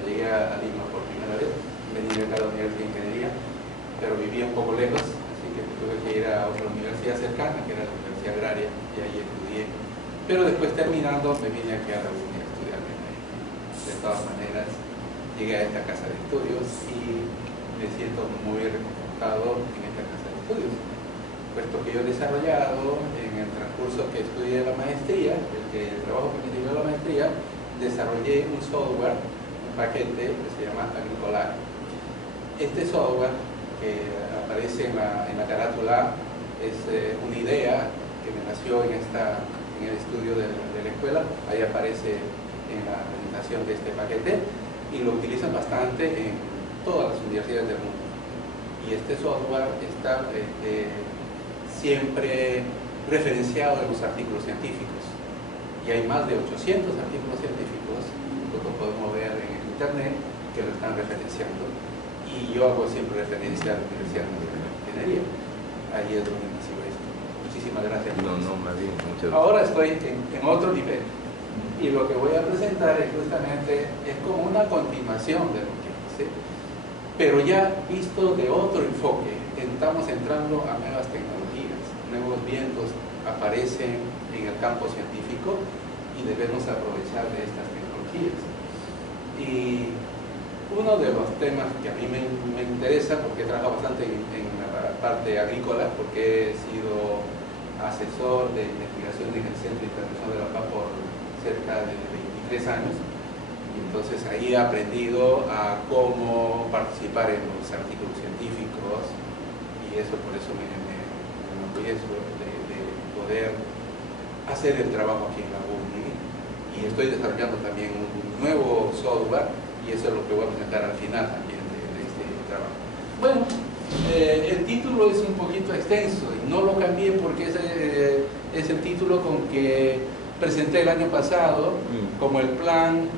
cuando llegué a Lima por primera vez, venía acá a la Universidad de Ingeniería, pero vivía un poco lejos, así que tuve que ir a otra universidad cercana, que era la Universidad Agraria, y ahí estudié. Pero después terminando, me vine aquí a la UNI a estudiar. De todas maneras, llegué a esta casa de estudios y me siento muy reconfortado en esta casa de estudios, puesto que yo he desarrollado en el transcurso que estudié la maestría, el trabajo que me llevó a la maestría, desarrollé un software, un paquete que se llama Agricolar. Este software que aparece en la carátula es una idea que me nació en el estudio de la escuela. Ahí aparece en la presentación de este paquete y lo utilizan bastante en todas las universidades del mundo. Y este software está siempre referenciado en los artículos científicos. Y hay más de 800 artículos científicos, lo que podemos ver en el internet, que lo están referenciando. Y yo hago siempre referencia a la Universidad Nacional de Ingeniería. Ahí es donde nació esto. Muchísimas gracias. Más bien, muchas gracias. Ahora estoy en otro nivel. Y lo que voy a presentar es justamente como una continuación de lo que hice, pero ya visto de otro enfoque. Estamos entrando a nuevas tecnologías, nuevos vientos aparecen en el campo científico y debemos aprovechar de estas tecnologías. Y uno de los temas que a mí me interesa, porque he trabajado bastante en la parte agrícola, porque he sido asesor de investigación en el Centro Internacional de la Paz por cerca de 23 años, y entonces ahí he aprendido a cómo participar en los artículos científicos, y por eso me enorgullezco de poder hacer el trabajo aquí en la UNI, y estoy desarrollando también un nuevo software, y eso es lo que voy a presentar al final también de este trabajo. Bueno, el título es un poquito extenso y no lo cambié porque es el título con que presenté el año pasado como el plan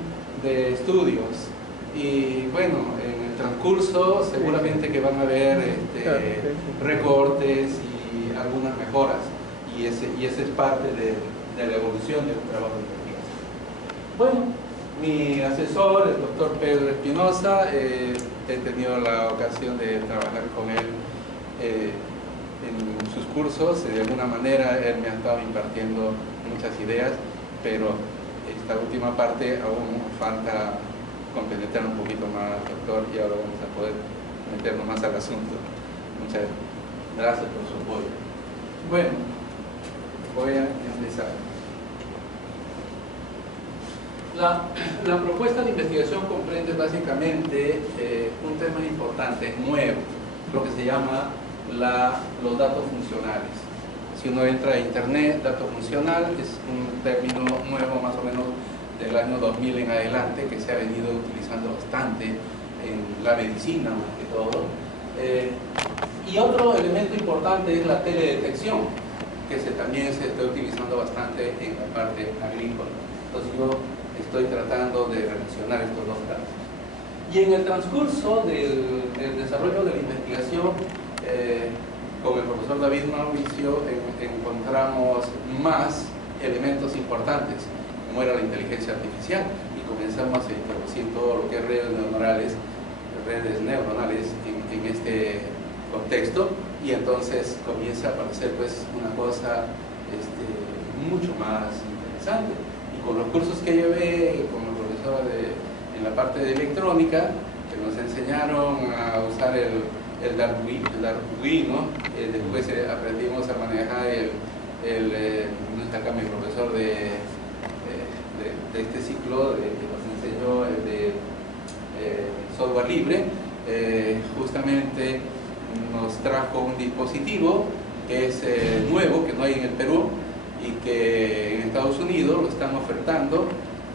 de estudios. Y bueno, en el transcurso seguramente que van a haber recortes y algunas mejoras, y ese es parte de la evolución del trabajo de investigación. Bueno, mi asesor, el doctor Pedro Espinosa, he tenido la ocasión de trabajar con él en sus cursos. De alguna manera él me ha estado impartiendo muchas ideas, pero esta última parte aún falta compenetrar un poquito más, doctor, y ahora vamos a poder meternos más al asunto. Muchas gracias por su apoyo. Bueno, voy a empezar. La propuesta de investigación comprende básicamente un tema importante, nuevo, lo que se llama los datos funcionales. Si uno entra a internet, dato funcional es un término nuevo más o menos del año 2000 en adelante, que se ha venido utilizando bastante en la medicina más que todo. Y otro elemento importante es la teledetección, que también se está utilizando bastante en la parte agrícola. Entonces yo estoy tratando de relacionar estos dos casos. Y en el transcurso del desarrollo de la investigación, con el profesor David Mauricio encontramos más elementos importantes, como era la inteligencia artificial, y comenzamos a introducir todo lo que es redes neuronales en este contexto, y entonces comienza a aparecer pues una cosa mucho más interesante. Y con los cursos que llevé con el profesor en la parte de electrónica, que nos enseñaron a usar el Arduino, después aprendimos a manejar no está acá mi profesor de este ciclo, que nos enseñó el de software libre, justamente nos trajo un dispositivo que es nuevo, que no hay en el Perú, y que en Estados Unidos lo están ofertando,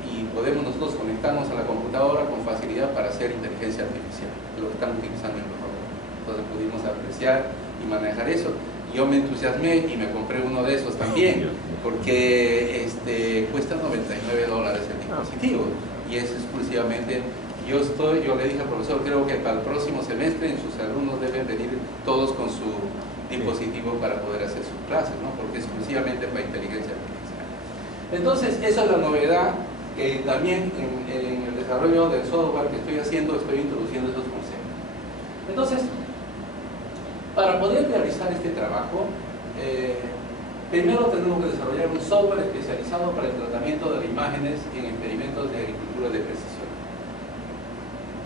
y podemos nosotros conectarnos a la computadora con facilidad para hacer inteligencia artificial, lo que están utilizando en los robots. Entonces pudimos apreciar y manejar eso. Yo me entusiasmé y me compré uno de esos también, porque cuesta $99 el dispositivo, y es exclusivamente. Yo le dije al profesor, creo que para el próximo semestre sus alumnos deben venir todos con su dispositivo para poder hacer sus clases, ¿no? Porque es exclusivamente para inteligencia artificial. Entonces, esa es la novedad, que también en el desarrollo del software que estoy haciendo, estoy introduciendo esos conceptos. Entonces, para poder realizar este trabajo, primero tenemos que desarrollar un software especializado para el tratamiento de las imágenes en experimentos de agricultura de precisión.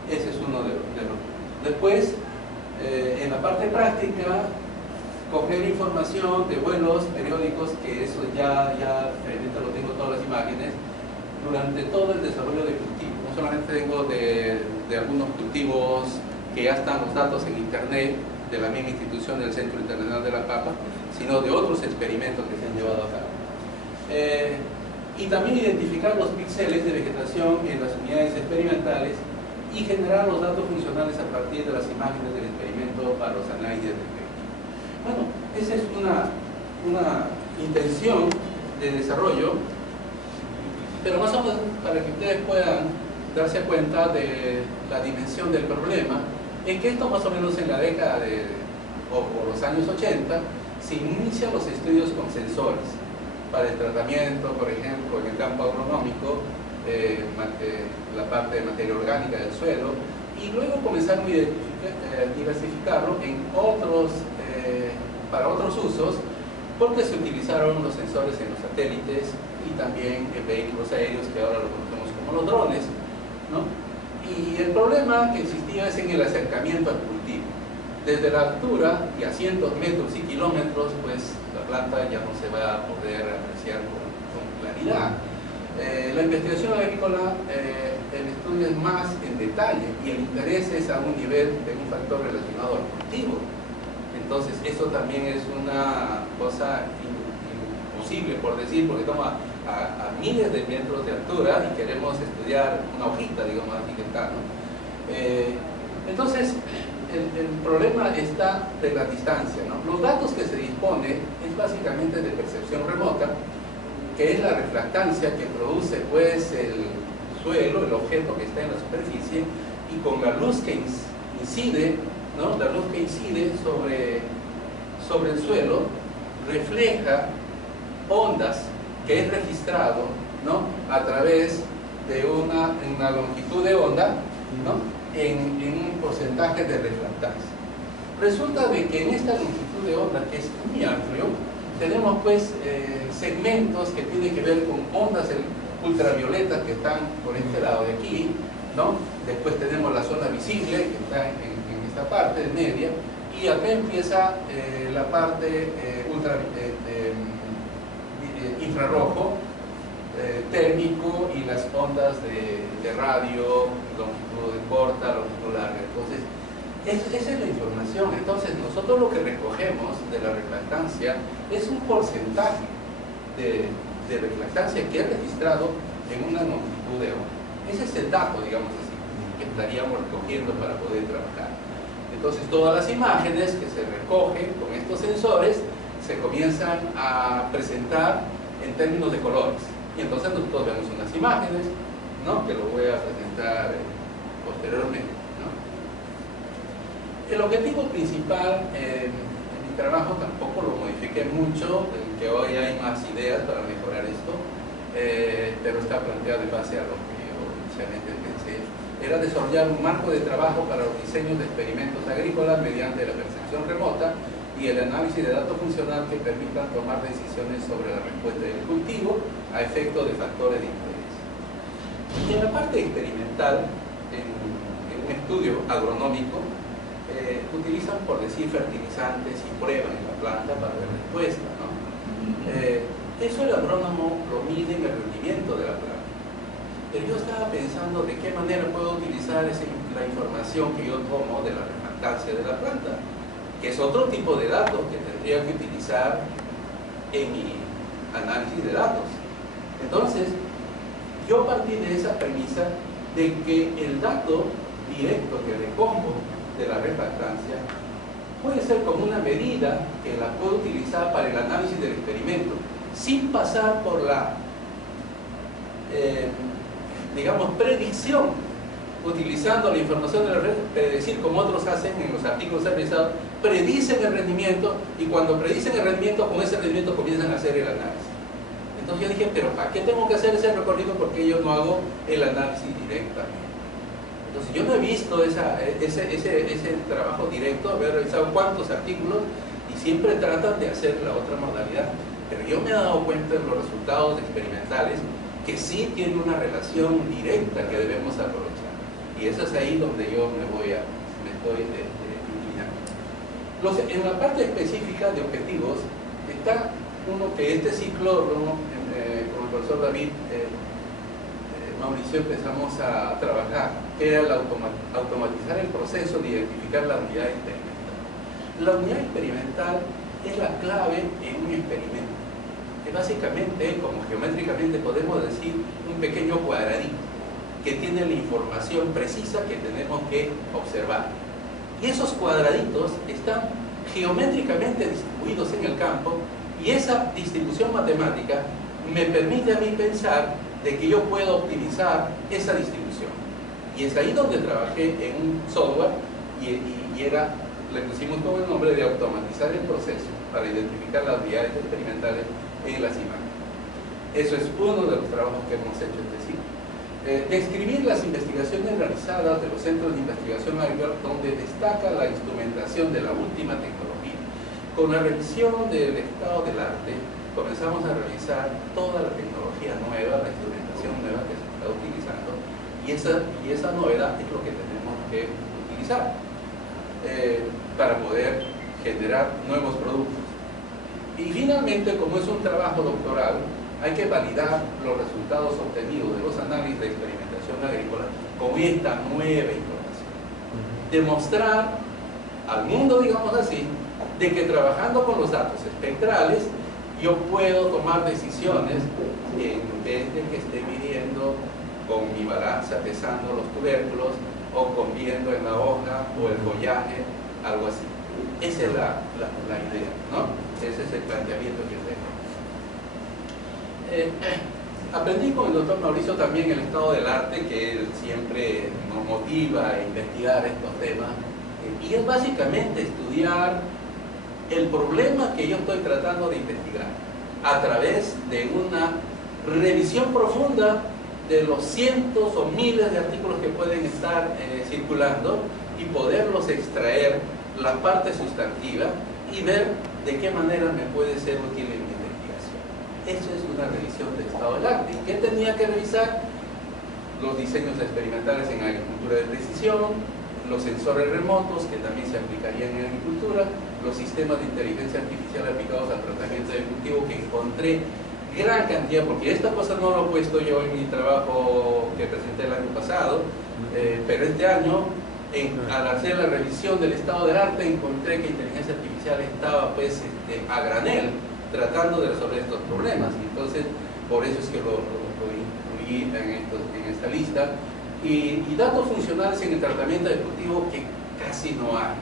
Ese es uno de los puntos. Después, en la parte práctica, coger información de vuelos periódicos, que eso ya realmente lo tengo todas las imágenes, durante todo el desarrollo de cultivos. No solamente tengo de algunos cultivos que ya están los datos en internet, de la misma institución del Centro Internacional de la Papa, sino de otros experimentos que se han llevado a cabo. Y también identificar los píxeles de vegetación en las unidades experimentales y generar los datos funcionales a partir de las imágenes del experimento para los análisis de efecto. Bueno, esa es una intención de desarrollo, pero más o menos para que ustedes puedan darse cuenta de la dimensión del problema, en que esto más o menos en la década o por los años 80 se inician los estudios con sensores para el tratamiento, por ejemplo, en el campo agronómico, la parte de materia orgánica del suelo, y luego comenzaron a diversificarlo en para otros usos, porque se utilizaron los sensores en los satélites y también en vehículos aéreos que ahora lo conocemos como los drones, ¿no? Y el problema que existía es en el acercamiento al cultivo. Desde la altura y a cientos metros y kilómetros, pues la planta ya no se va a poder apreciar con claridad. La investigación agrícola, el estudio es más en detalle y el interés es a un nivel de un factor relacionado al cultivo. Entonces, eso también es una cosa imposible, por decir, porque estamos a miles de metros de altura y queremos estudiar una hojita, digamos así que está, ¿no? Entonces, el problema está de la distancia, ¿no? Los datos que se dispone es básicamente de percepción remota, que es la refractancia que produce pues el suelo, el objeto que está en la superficie, y con la luz que incide, ¿no? La luz que incide sobre el suelo refleja ondas que es registrado, ¿no? A través de una longitud de onda, ¿no? En un porcentaje de refractancia. Resulta de que en esta longitud de onda, que es muy amplio, tenemos pues segmentos que tienen que ver con ondas ultravioletas que están por este lado de aquí, ¿no? Después tenemos la zona visible que está en esta parte media, y acá empieza la parte infrarrojo, térmico, y las ondas de radio, longitud corta, longitud larga. Entonces, esa es la información. Entonces, nosotros lo que recogemos de la refractancia es un porcentaje de refractancia que es registrado en una longitud de onda. Ese es el dato, digamos así, que estaríamos recogiendo para poder trabajar. Entonces, todas las imágenes que se recogen con estos sensores se comienzan a presentar en términos de colores. Y entonces nosotros vemos unas imágenes, ¿no? Que lo voy a presentar posteriormente, ¿no? El objetivo principal en mi trabajo tampoco lo modifiqué mucho, que hoy hay más ideas para mejorar esto, pero está planteado en base a lo que yo inicialmente pensé. Era desarrollar un marco de trabajo para los diseños de experimentos agrícolas mediante la percepción remota y el análisis de datos funcional que permitan tomar decisiones sobre la respuesta del cultivo a efectos de factores de interés. Y en la parte experimental, en un estudio agronómico, utilizan, por decir, fertilizantes y prueban en la planta para ver respuesta, ¿no? Eso el agrónomo lo mide en el rendimiento de la planta. Pero yo estaba pensando de qué manera puedo utilizar la información que yo tomo de la refractancia de la planta, que es otro tipo de datos que tendría que utilizar en mi análisis de datos. Entonces, yo partí de esa premisa de que el dato directo que recojo de la refractancia puede ser como una medida que la puedo utilizar para el análisis del experimento, sin pasar por la, digamos, predicción, utilizando la información de la red, predecir como otros hacen en los artículos revisados, predicen el rendimiento, y cuando predicen el rendimiento, con ese rendimiento comienzan a hacer el análisis. Entonces yo dije, pero ¿para qué tengo que hacer ese recorrido? Porque yo no hago el análisis directamente. Entonces yo no he visto ese trabajo directo, haber revisado cuántos artículos, y siempre tratan de hacer la otra modalidad. Pero yo me he dado cuenta en los resultados experimentales que sí tiene una relación directa que debemos aprovechar. Y eso es ahí donde yo me estoy inclinando. En la parte específica de objetivos está uno que este ciclo, con el profesor David Mauricio, empezamos a trabajar, que era el automatizar el proceso de identificar la unidad experimental. La unidad experimental es la clave en un experimento. Es básicamente, como geométricamente podemos decir, un pequeño cuadradito que tiene la información precisa que tenemos que observar. Y esos cuadraditos están geométricamente distribuidos en el campo, y esa distribución matemática me permite a mí pensar de que yo puedo optimizar esa distribución. Y es ahí donde trabajé en un software y le pusimos como el nombre de automatizar el proceso para identificar las unidades experimentales en las imágenes. Eso es uno de los trabajos que hemos hecho este ciclo. Describir las investigaciones realizadas de los centros de investigación agrícola, donde destaca la instrumentación de la última tecnología. Con la revisión del estado del arte, comenzamos a revisar toda la tecnología nueva, la instrumentación nueva que se está utilizando, y esa novedad es lo que tenemos que utilizar para poder generar nuevos productos. Y finalmente, como es un trabajo doctoral, hay que validar los resultados obtenidos de los análisis de experimentación agrícola con esta nueva información. Demostrar al mundo, digamos así, de que trabajando con los datos espectrales yo puedo tomar decisiones en vez de que esté midiendo con mi balanza, pesando los tubérculos o con viendo en la hoja o el follaje, algo así. Esa es la idea, ¿no? Ese es el planteamiento que tengo. Aprendí con el doctor Mauricio también el estado del arte, que él siempre nos motiva a investigar estos temas, y es básicamente estudiar el problema que yo estoy tratando de investigar a través de una revisión profunda de los cientos o miles de artículos que pueden estar circulando, y poderlos extraer la parte sustantiva y ver de qué manera me puede ser útil en mi investigación. Eso es una revisión del estado del arte. ¿Y qué tenía que revisar? Los diseños experimentales en agricultura de precisión, los sensores remotos que también se aplicarían en agricultura, los sistemas de inteligencia artificial aplicados al tratamiento de cultivo, que encontré gran cantidad, porque esta cosa no lo he puesto yo en mi trabajo que presenté el año pasado, pero este año, al hacer la revisión del estado del arte, encontré que inteligencia artificial estaba pues a granel tratando de resolver estos problemas. Entonces, por eso es que lo incluí en esta lista. Y datos funcionales en el tratamiento de cultivo, que casi no hay.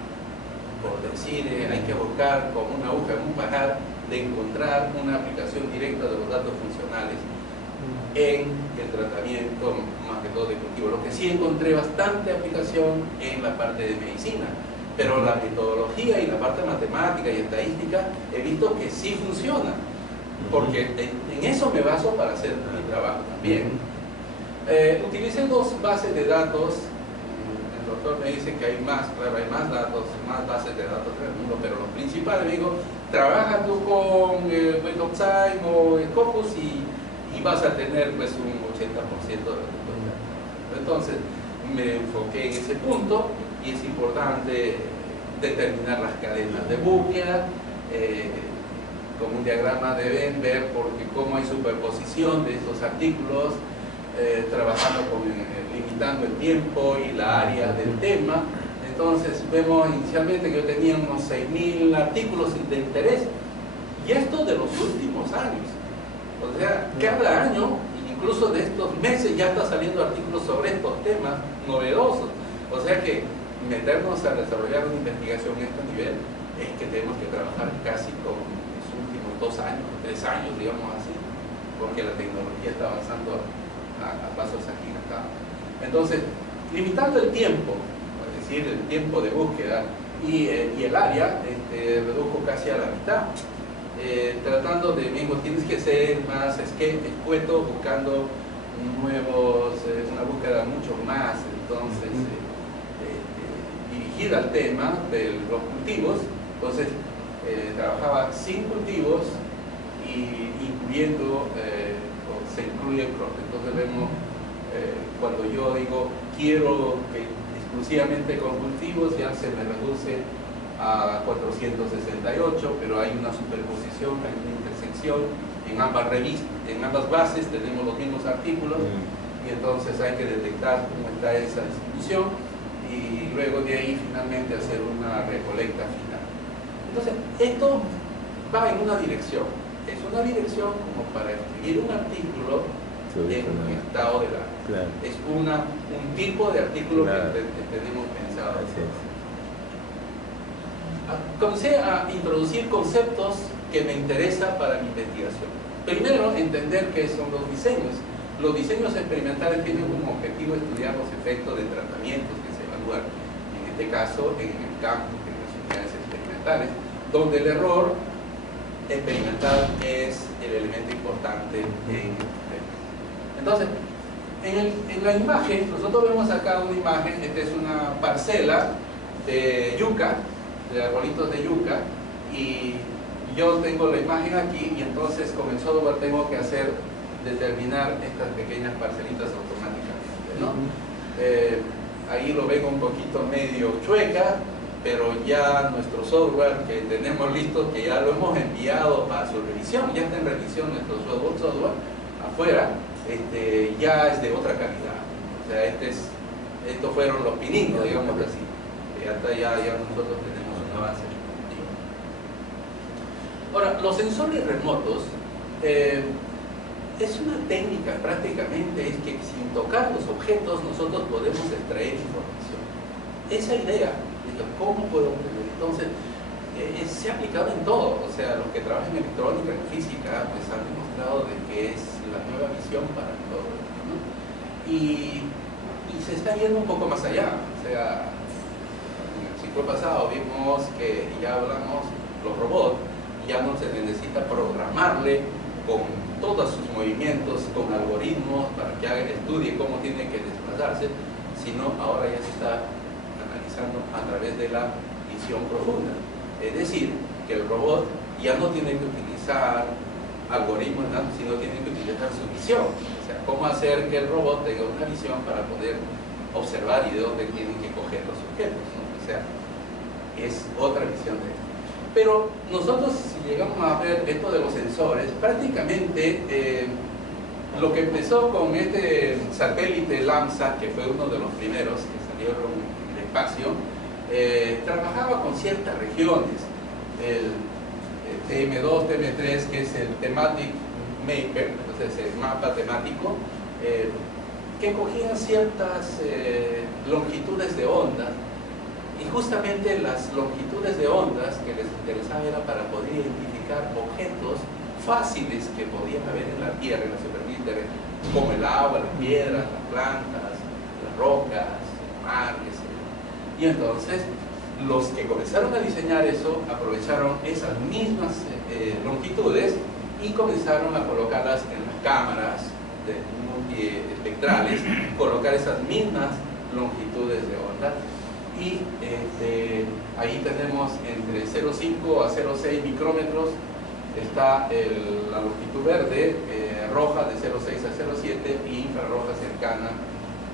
Por decir, hay que buscar con una aguja en un pajar de encontrar una aplicación directa de los datos funcionales en el tratamiento, más que todo de cultivo. Lo que sí encontré bastante aplicación en la parte de medicina, pero la metodología y la parte matemática y estadística he visto que sí funciona, porque en eso me baso para hacer mi trabajo también. Utilicé dos bases de datos. El doctor me dice que hay más, claro, hay más datos, más bases de datos en el mundo, pero los principales, digo, trabaja tú con Web-of-Time o Scopus y vas a tener pues un 80% de resultados. Entonces me enfoqué en ese punto, y es importante determinar las cadenas de búsqueda con un diagrama de Venn, ver porque cómo hay superposición de estos artículos, trabajando limitando el tiempo y la área del tema. Entonces vemos inicialmente que yo tenía unos 6.000 artículos de interés, y esto de los últimos años. O sea, cada año, incluso de estos meses, ya está saliendo artículos sobre estos temas novedosos. O sea que meternos a desarrollar una investigación en este nivel es que tenemos que trabajar casi con los últimos 2 años, 3 años, digamos así, porque la tecnología está avanzando a pasos agigantados. Entonces, limitando el tiempo, es decir, el tiempo de búsqueda y el área, reduzco casi a la mitad. tratando de mismo, tienes que ser más escueto, buscando una búsqueda mucho más, entonces, dirigida al tema de los cultivos. Entonces, trabajaba sin cultivos y incluyendo, se incluye el crop. Entonces vemos, cuando yo digo quiero que exclusivamente con cultivos, ya se me reduce a 468, pero hay una superposición, hay una intersección en ambas bases, tenemos los mismos artículos, y entonces hay que detectar cómo está esa distribución y luego de ahí finalmente hacer una recolecta final. Entonces, esto va en una dirección, es una dirección como para escribir un artículo en un estado de la... Claro. Es un tipo de artículo, claro, que tenemos pensado. Comencé a introducir conceptos que me interesan para mi investigación. Primero, entender qué son los diseños. Los diseños experimentales tienen como objetivo estudiar los efectos de tratamientos que se evalúan, en este caso, en el campo, en las unidades experimentales, donde el error experimental es el elemento importante. Entonces, en la imagen, nosotros vemos acá una imagen, esta es una parcela de yuca, de arbolitos de yuca, y yo tengo la imagen aquí, y entonces con el software tengo que determinar estas pequeñas parcelitas automáticamente, ¿no? Ahí lo ven un poquito medio chueca, pero ya nuestro software que tenemos listo, que ya lo hemos enviado para su revisión, ya está en revisión nuestro software afuera, ya es de otra calidad. O sea, estos fueron los pininos, digamos así. Ya nosotros tenemos un avance. Ahora, los sensores remotos es una técnica, prácticamente es que sin tocar los objetos nosotros podemos extraer información. Esa idea de cómo puedo obtener, entonces se ha aplicado en todo. O sea, los que trabajan en electrónica, en física, pues han demostrado de que es la nueva visión para todo, ¿no? Y se está yendo un poco más allá. O sea, en el ciclo pasado vimos que ya hablamos, los robots ya no se necesita programarle con todos sus movimientos, con algoritmos para que estudie cómo tiene que desplazarse, sino ahora ya se está analizando a través de la visión profunda. Es decir, que el robot ya no tiene que utilizar algoritmos, sino tiene que utilizar su visión. O sea, cómo hacer que el robot tenga una visión para poder observar y de dónde tienen que coger los objetos, ¿no? O sea, es otra visión de esto. Pero nosotros, si llegamos a ver esto de los sensores, prácticamente lo que empezó con este satélite LAMSAT, que fue uno de los primeros que salieron en el espacio, trabajaba con ciertas regiones. El TM2, TM3, que es el Thematic Maker, entonces el mapa temático, que cogían ciertas longitudes de onda. Y justamente las longitudes de ondas que les interesaba era para poder identificar objetos fáciles que podían haber en la Tierra, en la superficie terrestre, como el agua, las piedras, las plantas, las rocas, el mar, etc. Y entonces, los que comenzaron a diseñar eso, aprovecharon esas mismas longitudes y comenzaron a colocarlas en las cámaras multiespectrales, colocar esas mismas longitudes de onda. Y ahí tenemos entre 0,5 a 0,6 micrómetros está la longitud verde, roja de 0,6 a 0,7 y infrarroja cercana,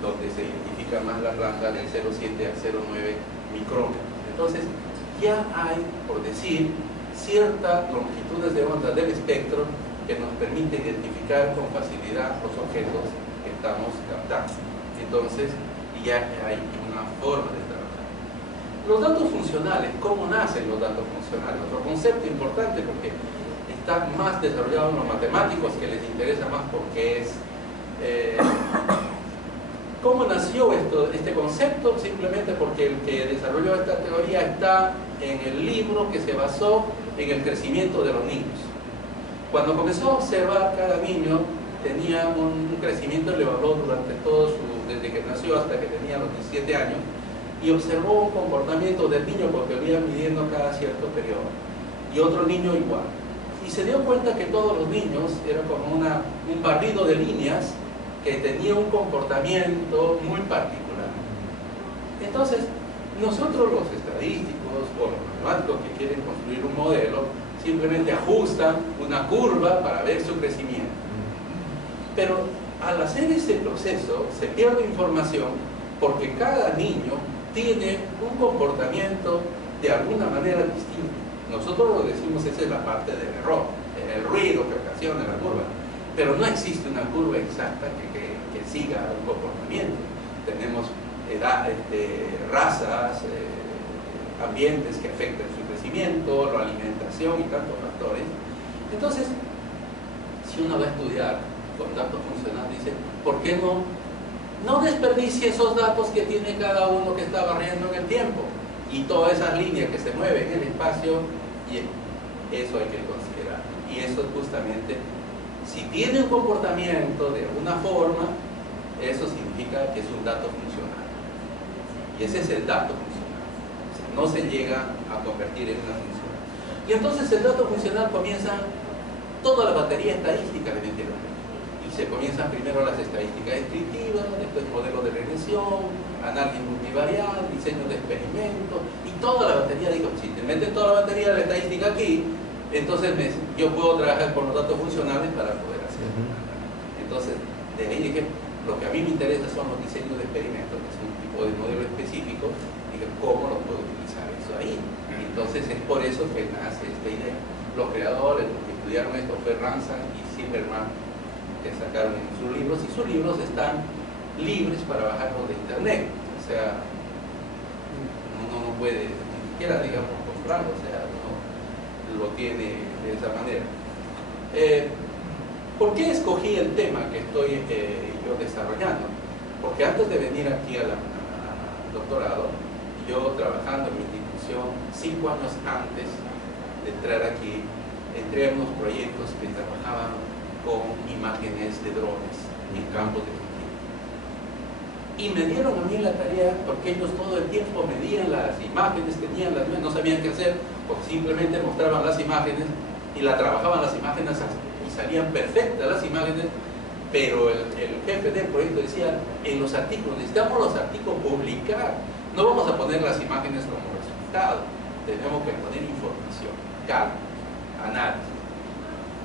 donde se identifica más la planta de 0,7 a 0,9 micrómetros. Entonces ya hay, por decir, ciertas longitudes de onda del espectro que nos permite identificar con facilidad los objetos que estamos captando. Entonces ya hay una forma de trabajar. Los datos funcionales, ¿cómo nacen los datos funcionales? Otro concepto importante porque está más desarrollado en los matemáticos, que les interesa más porque es... ¿Cómo nació este concepto? Simplemente porque el que desarrolló esta teoría está en el libro que se basó en el crecimiento de los niños. Cuando comenzó a observar cada niño, tenía un crecimiento elevador durante desde que nació hasta que tenía los 17 años, y observó un comportamiento del niño porque lo iba midiendo cada cierto periodo, y otro niño igual. y se dio cuenta que todos los niños era como un barrido de líneas que tenía un comportamiento muy particular. Entonces, nosotros los estadísticos o los matemáticos que quieren construir un modelo simplemente ajustan una curva para ver su crecimiento. Pero al hacer ese proceso se pierde información porque cada niño tiene un comportamiento de alguna manera distinta. Nosotros lo decimos, esa es la parte del error, el ruido que ocasiona la curva. Pero no existe una curva exacta que siga un comportamiento. Tenemos razas, ambientes que afectan su crecimiento, la alimentación y tantos factores. Entonces, si uno va a estudiar con datos funcionales, dice, ¿por qué no desperdicie esos datos que tiene cada uno que está barriendo en el tiempo? Y todas esas líneas que se mueven en el espacio, y eso hay que considerar. Y eso es justamente, si tiene un comportamiento de una forma, eso significa que es un dato funcional. Y ese es el dato funcional. O sea, no se llega a convertir en una función. Y entonces el dato funcional comienza toda la batería estadística de Internet. Y se comienzan primero las estadísticas descriptivas, después modelos de regresión, análisis multivarial, diseño de experimentos, y toda la batería. Digo, si te meten toda la batería de la estadística aquí, entonces yo puedo trabajar con los datos funcionales para poder hacerlo. Entonces, de ahí dije, lo que a mí me interesa son los diseños de experimentos, que es un tipo de modelo específico, y cómo lo puedo utilizar eso ahí. Entonces es por eso que nace esta idea. Los creadores, los que estudiaron esto fue Ransom y Silverman, que sacaron sus libros, y sus libros están libres para bajarlos de internet. O sea, uno no puede ni siquiera, digamos, comprarlo, o sea, uno lo tiene de esa manera. ¿Por qué escogí el tema que estoy yo desarrollando? Porque antes de venir aquí al doctorado, yo trabajando en mi institución, 5 años antes de entrar aquí, entré en unos proyectos que trabajaban con imágenes de drones en campos de cultivo. Y me dieron a mí la tarea, porque ellos todo el tiempo medían las imágenes, no sabían qué hacer, porque simplemente mostraban las imágenes y la trabajaban las imágenes y salían perfectas las imágenes, pero el jefe del proyecto decía, en los artículos, necesitamos los artículos publicar, no vamos a poner las imágenes como resultado, tenemos que poner información, cálculos, análisis.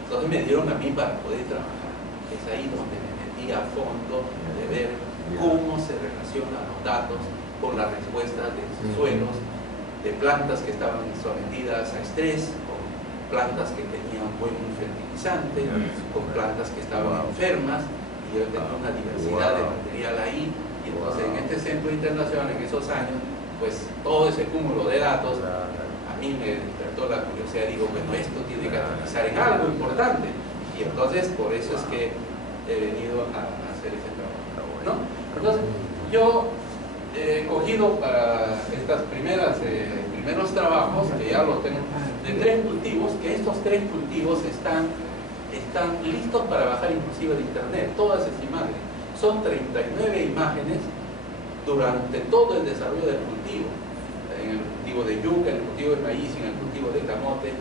Entonces me dieron a mí para poder trabajar. Es ahí donde me metí a fondo de ver cómo se relacionan los datos con las respuestas de suelos, de plantas que estaban sometidas a estrés, con plantas que tenían buen fertilizante, con plantas que estaban enfermas, y yo tenía una diversidad de material ahí. Y entonces en este centro internacional, en esos años, pues todo ese cúmulo de datos a mí me despertó la curiosidad. Digo, bueno, esto tiene que aterrizar en algo importante, y entonces por eso es que he venido a hacer ese trabajo, ¿no? Entonces yo he cogido para estos primeros trabajos, que ya los tengo, de 3 cultivos, que estos 3 cultivos están listos para bajar inclusive de internet, todas esas imágenes. Son 39 imágenes durante todo el desarrollo del cultivo. En el cultivo de yuca, en el cultivo de maíz, en el cultivo de camote,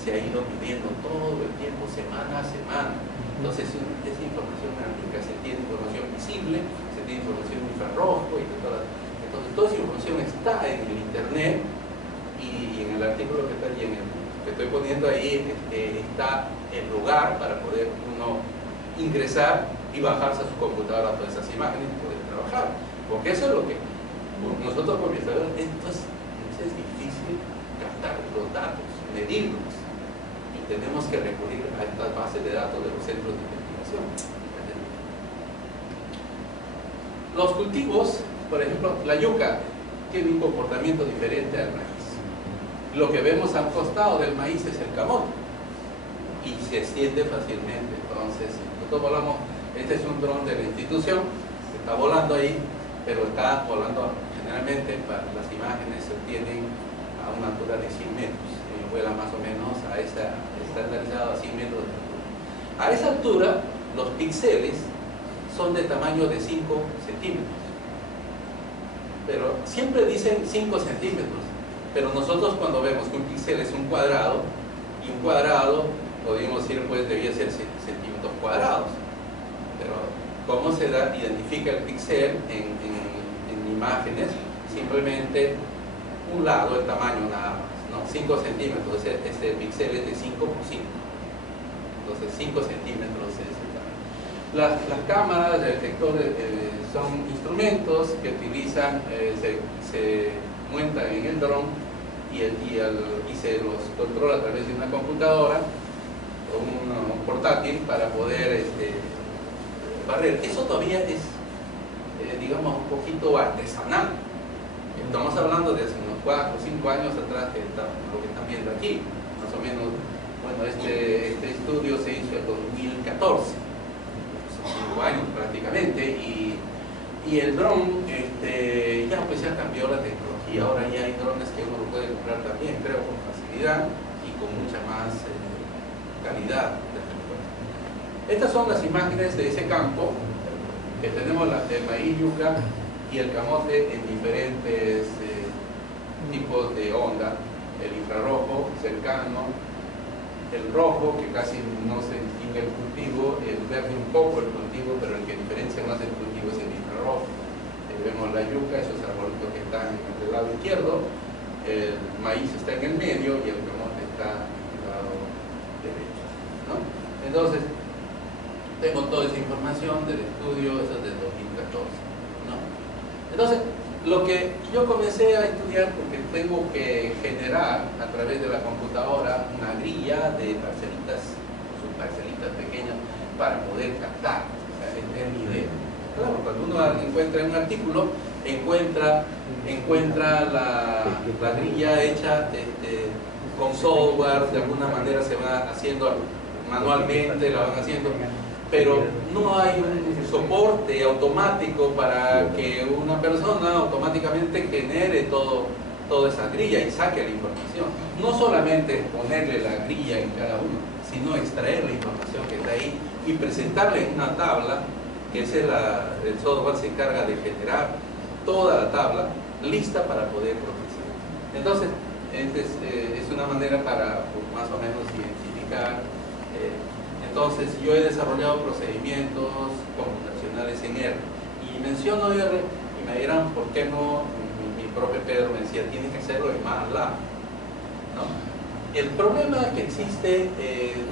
se ha ido midiendo todo el tiempo, semana a semana. Entonces, esa información analítica, se tiene información visible, se tiene información infrarrojo, entonces toda esa información está en el internet, y en el artículo que estoy poniendo ahí está el lugar para poder uno ingresar y bajarse a su computadora todas esas imágenes y poder trabajar. Porque eso es lo que nosotros como investigadores, es difícil captar los datos, medirlos, y tenemos que recurrir a estas bases de datos de los centros de investigación. Los cultivos, por ejemplo, la yuca tiene un comportamiento diferente al maíz. Lo que vemos al costado del maíz es el camote, y se extiende fácilmente. Entonces, nosotros volamos, este es un dron de la institución, que está volando ahí, pero está volando generalmente, las imágenes se obtienen a una altura de 100 metros, y vuela más o menos estandarizado a 100 metros de altura. A esa altura, los píxeles son de tamaño de 5 centímetros, pero siempre dicen 5 centímetros, pero nosotros cuando vemos que un píxel es un cuadrado, y un cuadrado podríamos decir, pues debía ser centímetros cuadrados. Pero ¿cómo se identifica el píxel en imágenes? Simplemente un lado, el tamaño nada más, ¿no? 5 centímetros, este píxel es de 5 por 5. Entonces 5 centímetros es el tamaño. Las cámaras, detectores son instrumentos que utilizan, se montan en el dron y se los controla a través de una computadora o un portátil para poder barrer. Eso todavía es, digamos, un poquito artesanal. Estamos hablando de hace unos 4 o 5 años atrás, lo que están viendo aquí, más o menos. Bueno, este estudio se hizo en 2014, son 5 años prácticamente, y el dron ya cambió la tecnología. Ahora ya hay drones que uno lo puede comprar también, creo, con facilidad y con mucha más calidad de respuesta. Estas son las imágenes de ese campo, que tenemos el maíz, yuca y el camote en diferentes tipos de onda: el infrarrojo cercano, el rojo, que casi no se distingue el cultivo, el verde un poco el cultivo, pero el que diferencia más el cultivo es el infrarrojo. Vemos la yuca, esos arbolitos que están del lado izquierdo, el maíz está en el medio y el camote está en el lado derecho, ¿no? Entonces, tengo toda esa información del estudio, eso es del 2014, ¿no? Entonces, lo que yo comencé a estudiar, porque tengo que generar a través de la computadora una grilla de parcelitas, subparcelitas pequeñas, para poder captar. O sea, esta es mi idea. Claro, cuando uno encuentra un artículo, encuentra la grilla hecha con software, de alguna manera se va haciendo manualmente, la van haciendo, pero no hay un soporte automático para que una persona automáticamente genere toda esa grilla y saque la información. No solamente ponerle la grilla en cada uno, sino extraer la información que está ahí y presentarla en una tabla, que es el software se encarga de generar toda la tabla lista para poder procesar. Entonces, es una manera para más o menos identificar. Entonces, yo he desarrollado procedimientos computacionales en R. Y menciono R y me dirán, ¿por qué no? Mi profe Pedro me decía, tienes que hacerlo en MATLAB, ¿no? El problema que existe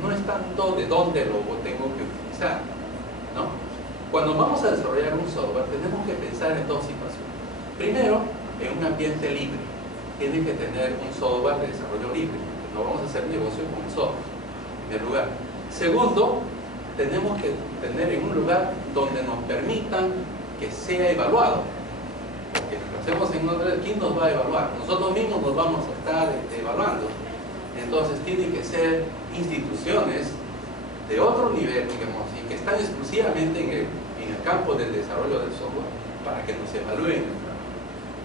no es tanto de dónde lo tengo que utilizar, ¿no? Cuando vamos a desarrollar un software, tenemos que pensar en dos situaciones. Primero, en un ambiente libre. Tiene que tener un software de desarrollo libre. No vamos a hacer negocio con el software, en primer lugar. Segundo, tenemos que tener en un lugar donde nos permitan que sea evaluado. Porque si lo hacemos en otra, ¿quién nos va a evaluar? Nosotros mismos nos vamos a estar evaluando. Entonces, tienen que ser instituciones de otro nivel, digamos, y que están exclusivamente en el campo del desarrollo del software para que nos evalúen.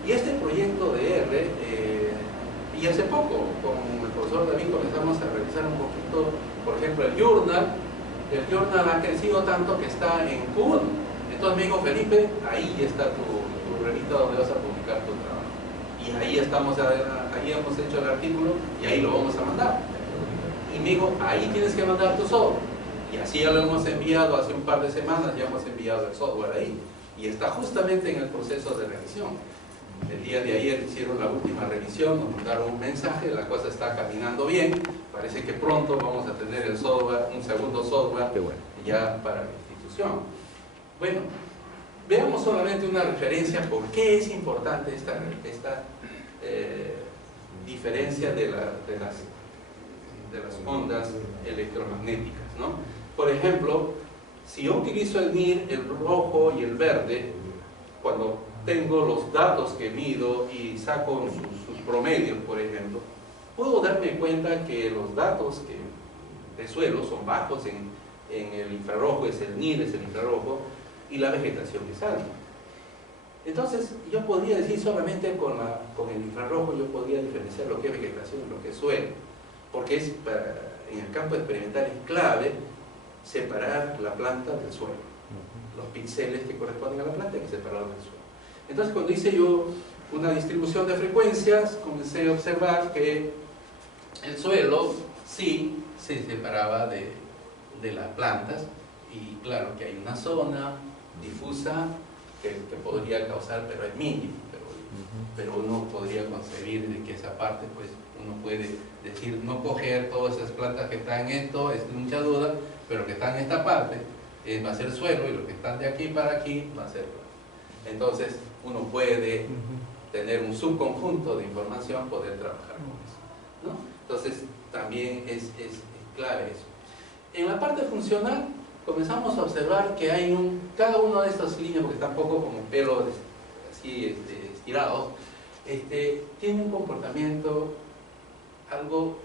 Y este proyecto de R, y hace poco con el profesor David comenzamos a revisar un poquito, por ejemplo, el journal ha crecido tanto que está en Q1. Entonces me dijo, Felipe, ahí está tu revista donde vas a publicar tu trabajo. Y ahí hemos hecho el artículo y ahí lo vamos a mandar. Y me dijo, ahí tienes que mandar tu software. Y así ya lo hemos enviado hace un par de semanas, ya hemos enviado el software ahí. Y está justamente en el proceso de revisión. El día de ayer hicieron la última revisión, nos mandaron un mensaje, la cosa está caminando bien, parece que pronto vamos a tener el software, un segundo software ya para la institución. Bueno, veamos solamente una referencia por qué es importante esta diferencia de las ondas electromagnéticas, ¿no? Por ejemplo, si yo utilizo el NIR, el rojo y el verde, cuando tengo los datos que mido y saco sus promedios, por ejemplo, puedo darme cuenta que los datos de suelo son bajos en el infrarrojo, es el NIR, es el infrarrojo, y la vegetación es alta. Entonces, yo podría decir solamente con el infrarrojo, yo podría diferenciar lo que es vegetación y lo que es suelo, porque en el campo experimental es clave separar la planta del suelo. Los píxeles que corresponden a la planta hay que separarlos del suelo. Entonces, cuando hice yo una distribución de frecuencias, comencé a observar que el suelo sí se separaba de las plantas, y claro que hay una zona difusa que podría causar, pero es mínimo, pero uno podría concebir de que esa parte, pues uno puede decir, no coger todas esas plantas que están en esto, es mucha duda, pero que están en esta parte va a ser suelo, y lo que están de aquí para aquí va a ser planta. Entonces uno puede tener un subconjunto de información, poder trabajar con eso, ¿no? Entonces también es clave eso. En la parte funcional comenzamos a observar que hay cada una de estas líneas, porque están poco como pelos así estirados, tiene un comportamiento algo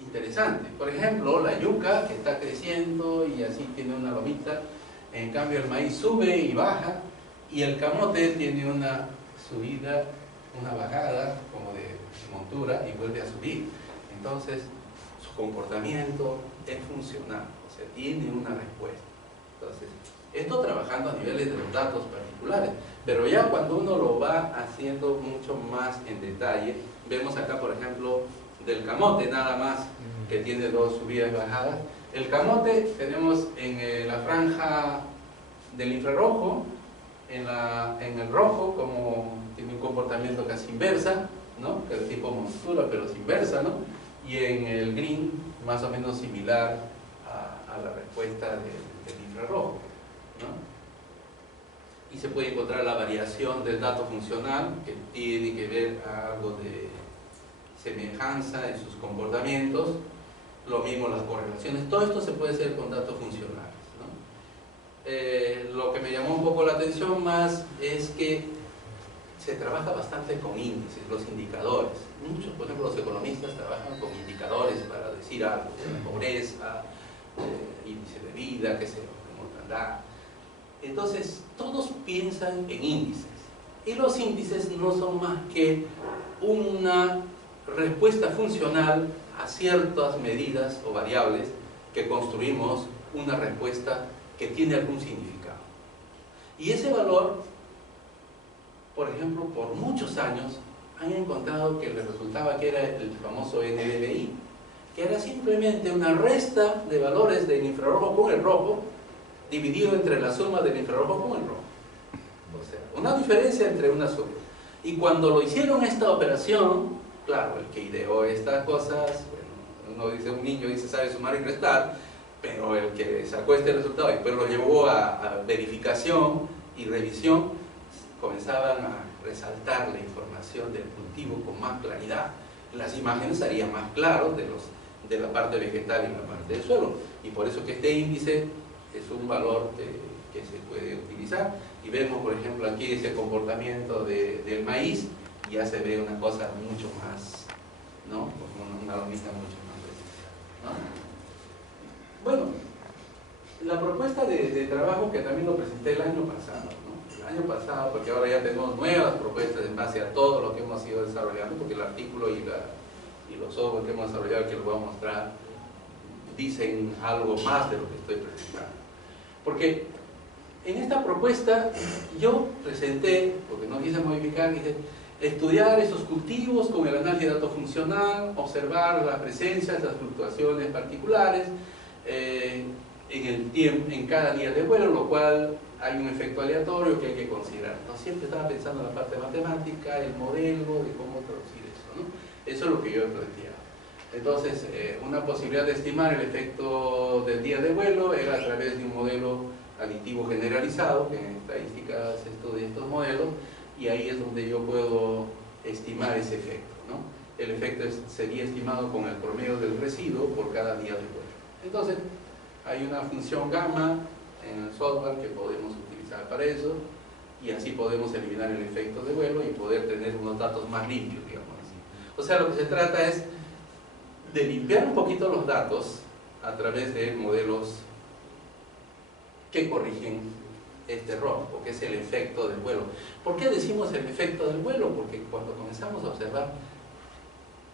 interesante. Por ejemplo, la yuca, que está creciendo y así tiene una lomita, en cambio el maíz sube y baja, y el camote tiene una subida, una bajada como de montura, y vuelve a subir. Entonces su comportamiento es funcional, o sea, tiene una respuesta. Entonces, esto trabajando a niveles de los datos particulares, pero ya cuando uno lo va haciendo mucho más en detalle, vemos acá, por ejemplo, del camote nada más, que tiene dos subidas y bajadas. El camote tenemos en la franja del infrarrojo, en el rojo, como tiene un comportamiento casi inversa, ¿no? Que es tipo montura, pero es inversa, ¿no? Y en el green, más o menos similar a la respuesta del infrarrojo, ¿no? Y se puede encontrar la variación del dato funcional, que tiene que ver algo de semejanza en sus comportamientos, lo mismo las correlaciones. Todo esto se puede hacer con datos funcionales, ¿no? Lo que me llamó un poco la atención más es que se trabaja bastante con índices, los indicadores. Muchos, por ejemplo, los economistas trabajan con indicadores para decir algo, la pobreza, índice de vida, qué sé yo, mortandad. Entonces, todos piensan en índices, y los índices no son más que una respuesta funcional a ciertas medidas o variables que construimos una respuesta que tiene algún significado. Y ese valor, por ejemplo, por muchos años han encontrado que les resultaba que era el famoso NDVI, que era simplemente una resta de valores del infrarrojo con el rojo, dividido entre la suma del infrarrojo con el rojo. O sea, una diferencia entre una suma. Y cuando lo hicieron esta operación, claro, el que ideó estas cosas, bueno, uno dice, un niño dice sabe sumar y restar, pero el que sacó este resultado y después lo llevó a verificación y revisión, comenzaban a resaltar la información del cultivo con más claridad. Las imágenes harían más claros de la parte vegetal y la parte del suelo, y por eso que este índice es un valor que se puede utilizar. Y vemos, por ejemplo, aquí ese comportamiento del maíz, y ya se ve una cosa mucho más, ¿no? Una lomita mucho más precisa, ¿no? Bueno, la propuesta de trabajo, que también lo presenté el año pasado, ¿no? El año pasado, porque ahora ya tenemos nuevas propuestas en base a todo lo que hemos ido desarrollando, porque el artículo y los software que hemos desarrollado, que les voy a mostrar, dicen algo más de lo que estoy presentando. Porque en esta propuesta yo presenté, porque no quise modificar, quise estudiar esos cultivos con el análisis de datos funcional, observar la presencia de las fluctuaciones particulares en cada día de vuelo, lo cual hay un efecto aleatorio que hay que considerar. No siempre estaba pensando en la parte matemática, el modelo, de cómo traducir eso, ¿no? Eso es lo que yo he planteado. Entonces, una posibilidad de estimar el efecto del día de vuelo era a través de un modelo aditivo generalizado, que en estadística se estudia estos modelos, y ahí es donde yo puedo estimar ese efecto, ¿no? El efecto sería estimado con el promedio del residuo por cada día de vuelo. Entonces, hay una función gamma en el software que podemos utilizar para eso, y así podemos eliminar el efecto de vuelo y poder tener unos datos más limpios, digamos así. O sea, lo que se trata es de limpiar un poquito los datos a través de modelos que corrigen este error, porque es el efecto del vuelo. ¿Por qué decimos el efecto del vuelo? Porque cuando comenzamos a observar,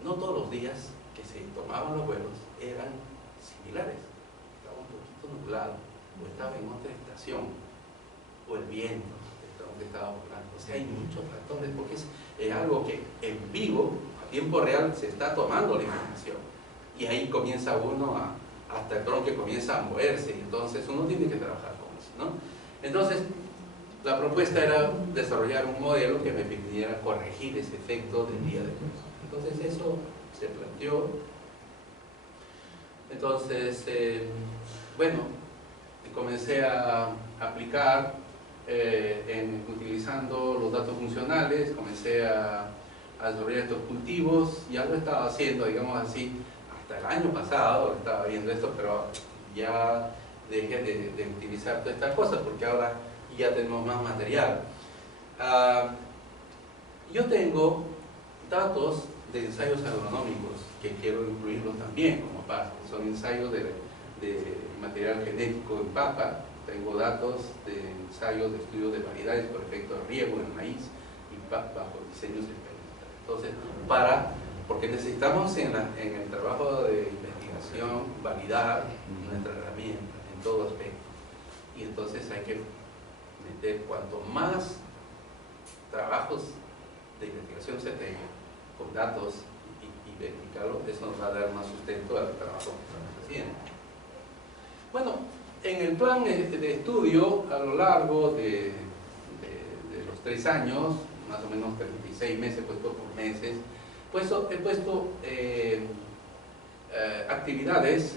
no todos los días que se tomaban los vuelos eran similares. Estaba un poquito nublado, o estaba en otra estación, o el viento que estaba volando. O sea, hay muchos factores, porque es algo que en vivo, a tiempo real, se está tomando la información. y ahí comienza uno hasta el tronco comienza a moverse, y entonces uno tiene que trabajar con eso, ¿no? Entonces, la propuesta era desarrollar un modelo que me permitiera corregir ese efecto del día después. Entonces eso se planteó. Entonces, bueno, comencé a aplicar utilizando los datos funcionales, comencé a desarrollar estos cultivos. Ya lo estaba haciendo, digamos así, hasta el año pasado estaba viendo esto, pero ya dejé de utilizar todas estas cosas porque ahora ya tenemos más material. Yo tengo datos de ensayos agronómicos que quiero incluirlos también como parte. Son ensayos de material genético en papa. Tengo datos de ensayos de estudios de variedades por efecto de riego en maíz y bajo diseños experimentales. Entonces, porque necesitamos en el trabajo de investigación validar nuestra herramienta en todo aspecto. Y entonces hay que meter cuanto más trabajos de investigación se tengan con datos y verificarlos, eso nos va a dar más sustento al trabajo que estamos haciendo. Bueno, en el plan de estudio, a lo largo de los 3 años, más o menos 36 meses, puesto por meses, he puesto actividades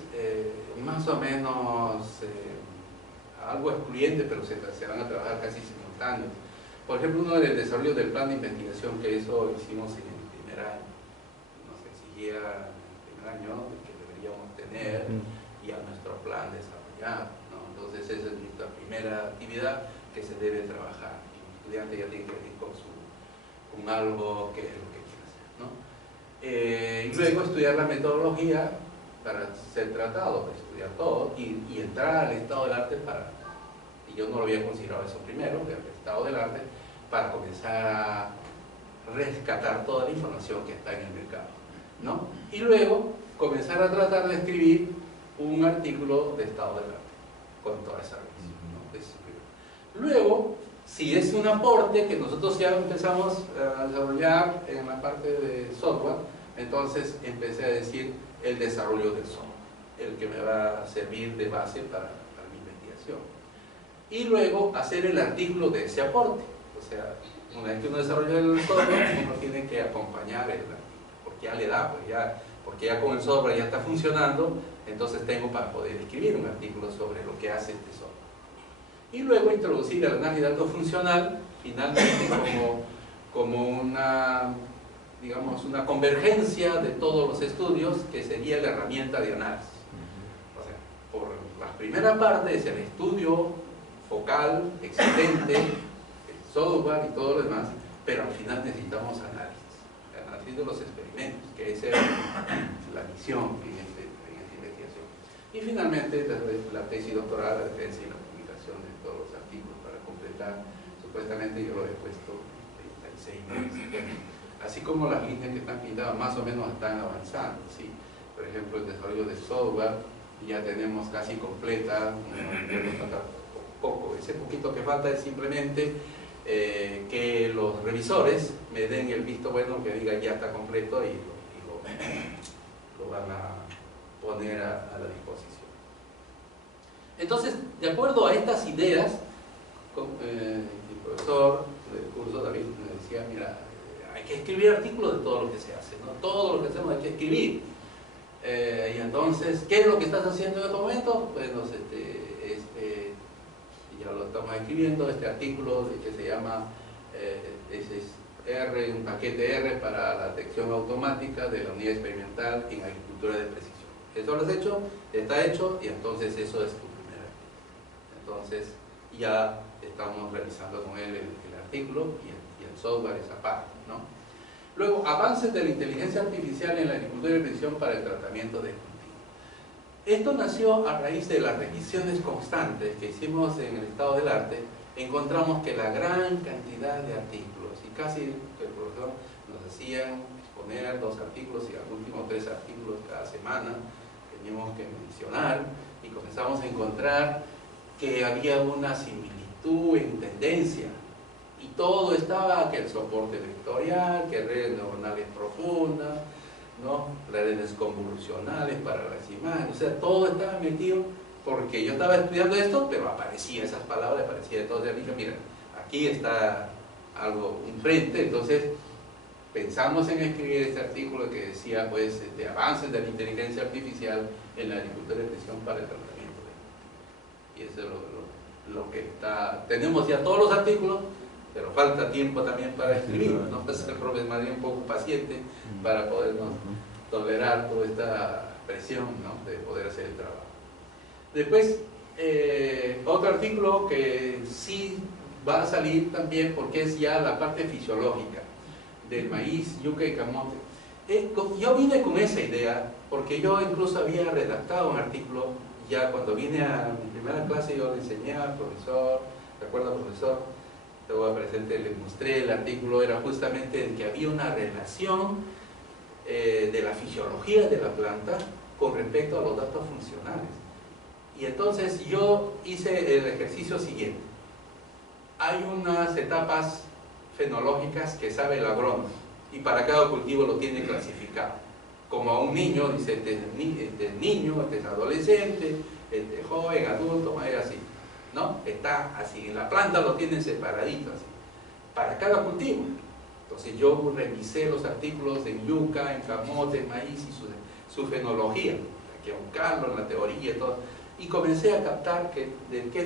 más o menos algo excluyente, pero se van a trabajar casi simultáneos. Por ejemplo, uno del desarrollo del plan de investigación, que eso hicimos en el primer año. Nos exigía en el primer año que deberíamos tener ya nuestro plan desarrollado, ¿no? Entonces esa es nuestra primera actividad que se debe trabajar. El estudiante ya tiene que venir con algo que es lo que quiere hacer, ¿no? Y luego estudiar la metodología para ser tratado, estudiar todo y entrar al estado del arte y yo no lo había considerado eso primero, el estado del arte, para comenzar a rescatar toda la información que está en el mercado, ¿no? Y luego comenzar a tratar de escribir un artículo de estado del arte con toda esa revisión, ¿no? Luego, si es un aporte que nosotros ya empezamos a desarrollar en la parte de software, entonces empecé a decir el desarrollo del software, el que me va a servir de base para mi investigación. Y luego hacer el artículo de ese aporte. O sea, una vez que uno desarrolla el software, uno tiene que acompañar el artículo, porque ya le da, porque ya con el software ya está funcionando, entonces tengo para poder escribir un artículo sobre lo que hace este software. Y luego introducir el análisis de datos funcional, finalmente como una, digamos, una convergencia de todos los estudios, que sería la herramienta de análisis. O sea, por la primera parte es el estudio focal, existente, el software y todo lo demás, pero al final necesitamos análisis de los experimentos, que esa es la misión en esta investigación. Y finalmente la tesis doctoral, la defensa y la publicación de todos los artículos para completar. Supuestamente yo lo he puesto 36 meses. Así como las líneas que están pintadas más o menos están avanzando, ¿sí? Por ejemplo, el desarrollo de software ya tenemos casi completa, poco. Ese poquito que falta es simplemente que los revisores me den el visto bueno, que diga ya está completo y lo van a poner a la disposición. Entonces, de acuerdo a estas ideas, el profesor del curso David me decía, mira, hay que escribir artículos de todo lo que se hace, ¿no? Todo lo que hacemos hay que escribir. Y entonces, ¿qué es lo que estás haciendo en este momento? Bueno, ya lo estamos escribiendo, este artículo que se llama un paquete R para la detección automática de la unidad experimental en agricultura de precisión. Eso lo has hecho, está hecho, y entonces eso es tu primer artículo. Entonces ya estamos revisando con él el artículo y el software esa parte, ¿no? Luego, avances de la inteligencia artificial en la agricultura de precisión para el tratamiento de cultivos. Esto nació a raíz de las revisiones constantes que hicimos en el estado del arte. Encontramos que la gran cantidad de artículos, y casi el profesor nos hacían exponer 2 artículos y al último 3 artículos cada semana, teníamos que mencionar, y comenzamos a encontrar que había una similitud en tendencia, y todo estaba, que el soporte vectorial, que redes neuronales profundas, ¿no? Redes convolucionales para las imágenes, o sea, todo estaba metido porque yo estaba estudiando esto, pero aparecía esas palabras, aparecía todo. Entonces dije, mira, aquí está algo enfrente. Entonces pensamos en escribir este artículo que decía, pues, de avances de la inteligencia artificial en la agricultura de precisión para el tratamiento. Y eso es lo que está. Tenemos ya todos los artículos, pero falta tiempo también para escribir, ¿no? Pues el profe es más bien un poco paciente para podernos tolerar toda esta presión, ¿no? De poder hacer el trabajo. Después, otro artículo que sí va a salir también, porque es ya la parte fisiológica del maíz, yuca y camote. Yo vine con esa idea, porque yo incluso había redactado un artículo, ya cuando vine a mi primera clase yo le enseñé al profesor, ¿recuerda, profesor? Estaba presente, le mostré el artículo, era justamente de que había una relación de la fisiología de la planta con respecto a los datos funcionales. Y entonces yo hice el ejercicio siguiente. Hay unas etapas fenológicas que sabe el agrónomo y para cada cultivo lo tiene clasificado. Como a un niño, dice, este es niño, este es adolescente, este es joven, adulto, es así, ¿no? Está así, en la planta lo tienen separadito así, para cada cultivo. Entonces yo revisé los artículos en yuca, en camote, en maíz y su fenología, aquí a buscarlo en la teoría y todo, y comencé a captar que de qué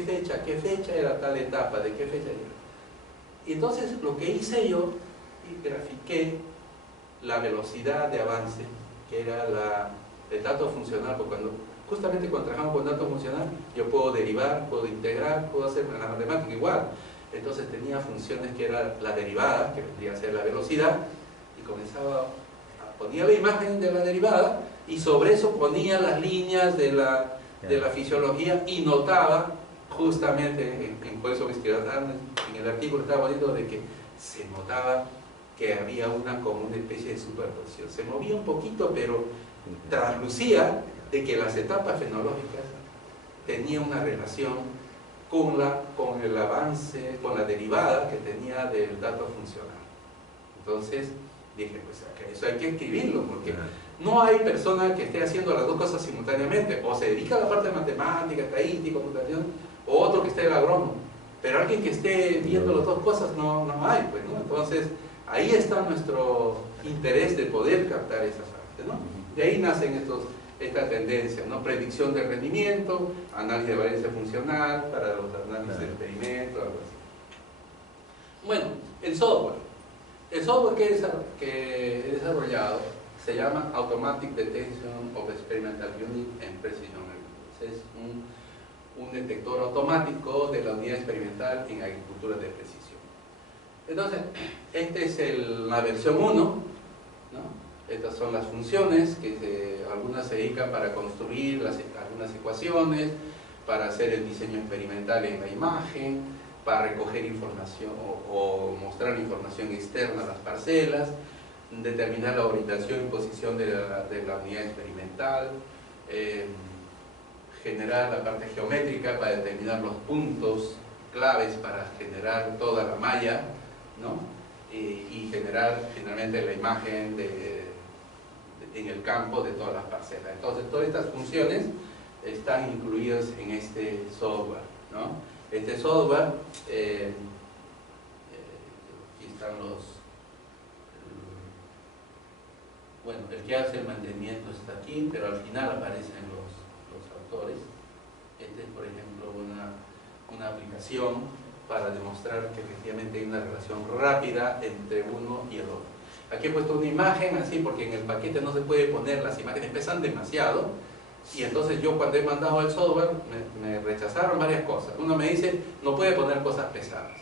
fecha era tal etapa, de qué fecha era. Y entonces lo que hice yo, y grafiqué la velocidad de avance, que era el dato funcional, porque justamente cuando trabajamos con dato funcional, yo puedo derivar, puedo integrar, puedo hacer la matemática igual. Entonces tenía funciones que era la derivada, que vendría a ser la velocidad, y comenzaba ponía la imagen de la derivada, y sobre eso ponía las líneas de la fisiología, y notaba justamente, por eso en el artículo estaba poniendo de que se notaba que había como una especie de superposición. Se movía un poquito, pero traslucía de que las etapas fenológicas tenían una relación con el avance, con la derivada que tenía del dato funcional. Entonces dije, pues eso hay que escribirlo, porque no hay persona que esté haciendo las dos cosas simultáneamente, o se dedica a la parte de matemática, estadística, computación, o otro que esté el agrónomo, pero alguien que esté viendo las dos cosas no hay, pues, ¿no? Entonces ahí está nuestro interés de poder captar esas partes, ¿no? De ahí nacen esta tendencia, ¿no? Predicción de rendimiento, análisis de variancia funcional para los análisis de experimento, algo así. Bueno, el software. El software que he desarrollado se llama Automatic Detection of Experimental Unit and Precision Agriculture. Es un detector automático de la unidad experimental en agricultura de precisión. Entonces, esta es la versión 1, ¿no? Estas son las funciones, que algunas se dedican para construir algunas ecuaciones, para hacer el diseño experimental en la imagen, para recoger información o mostrar información externa a las parcelas, determinar la orientación y posición de la unidad experimental, generar la parte geométrica para determinar los puntos claves para generar toda la malla, ¿no? Y generar finalmente la imagen en el campo de todas las parcelas. Entonces todas estas funciones están incluidas en este software, ¿no? Este software, aquí están bueno, el que hace el mantenimiento está aquí, pero al final aparecen los autores. Este es, por ejemplo, una aplicación para demostrar que efectivamente hay una relación rápida entre uno y el otro. Aquí he puesto una imagen así porque en el paquete no se puede poner, las imágenes pesan demasiado, y entonces yo cuando he mandado el software me rechazaron varias cosas. Uno me dice, no puede poner cosas pesadas.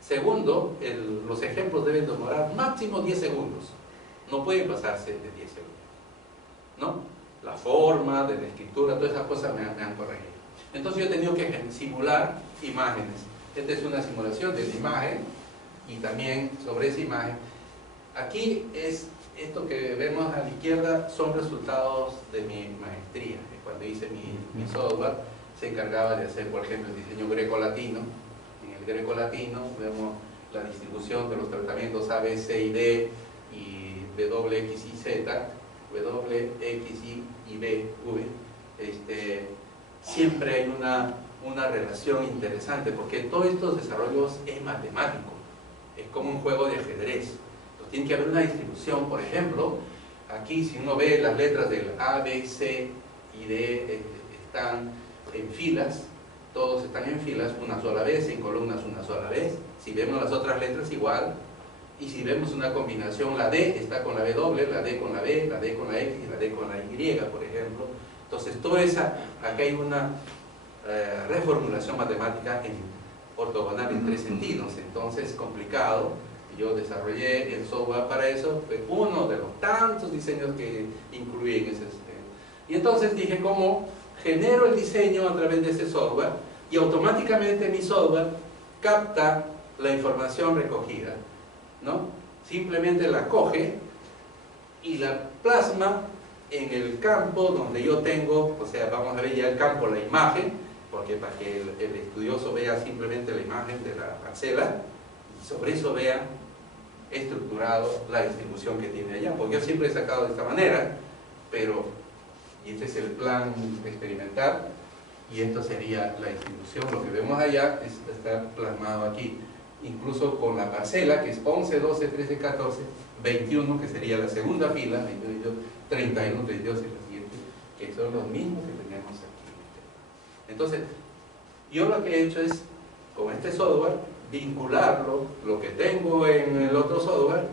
Segundo, los ejemplos deben demorar máximo 10 segundos. No pueden pasarse de 10 segundos, ¿no? La forma de la escritura, todas esas cosas me han corregido. Entonces yo he tenido que simular imágenes. Esta es una simulación de la imagen, y también sobre esa imagen. Aquí es esto que vemos a la izquierda, son resultados de mi maestría. Cuando hice mi software, se encargaba de hacer, por ejemplo, el diseño greco-latino. En el greco-latino vemos la distribución de los tratamientos A, B, C y D, y W, X y Z, W, X, Y, B, V, siempre hay una relación interesante, porque todos estos desarrollos es matemático, es como un juego de ajedrez. Entonces, tiene que haber una distribución. Por ejemplo, aquí si uno ve las letras del A, B, C y D están en filas, todos están en filas una sola vez, en columnas una sola vez. Si vemos las otras letras igual, y si vemos una combinación, la D está con la W, la D con la B, la D con la X y la D con la Y, por ejemplo. Entonces, toda esa, acá hay una reformulación matemática en ortogonal en tres sentidos. Entonces, complicado. Yo desarrollé el software para eso, fue uno de los tantos diseños que incluí en ese sistema. Y entonces dije, ¿cómo genero el diseño a través de ese software? Y automáticamente mi software capta la información recogida, ¿no? Simplemente la coge y la plasma en el campo donde yo tengo, o sea, vamos a ver ya el campo, la imagen, porque para que el estudioso vea simplemente la imagen de la parcela, y sobre eso vea estructurado la distribución que tiene allá, porque yo siempre he sacado de esta manera, pero, y este es el plan experimental, y esto sería la distribución. Lo que vemos allá está plasmado aquí, incluso con la parcela, que es 11, 12, 13, 14, 21, que sería la segunda fila, 22, 31, 32 y la siguiente, que son los mismos que tenemos aquí. Entonces, yo lo que he hecho es, con este software, vincularlo, lo que tengo en el otro software,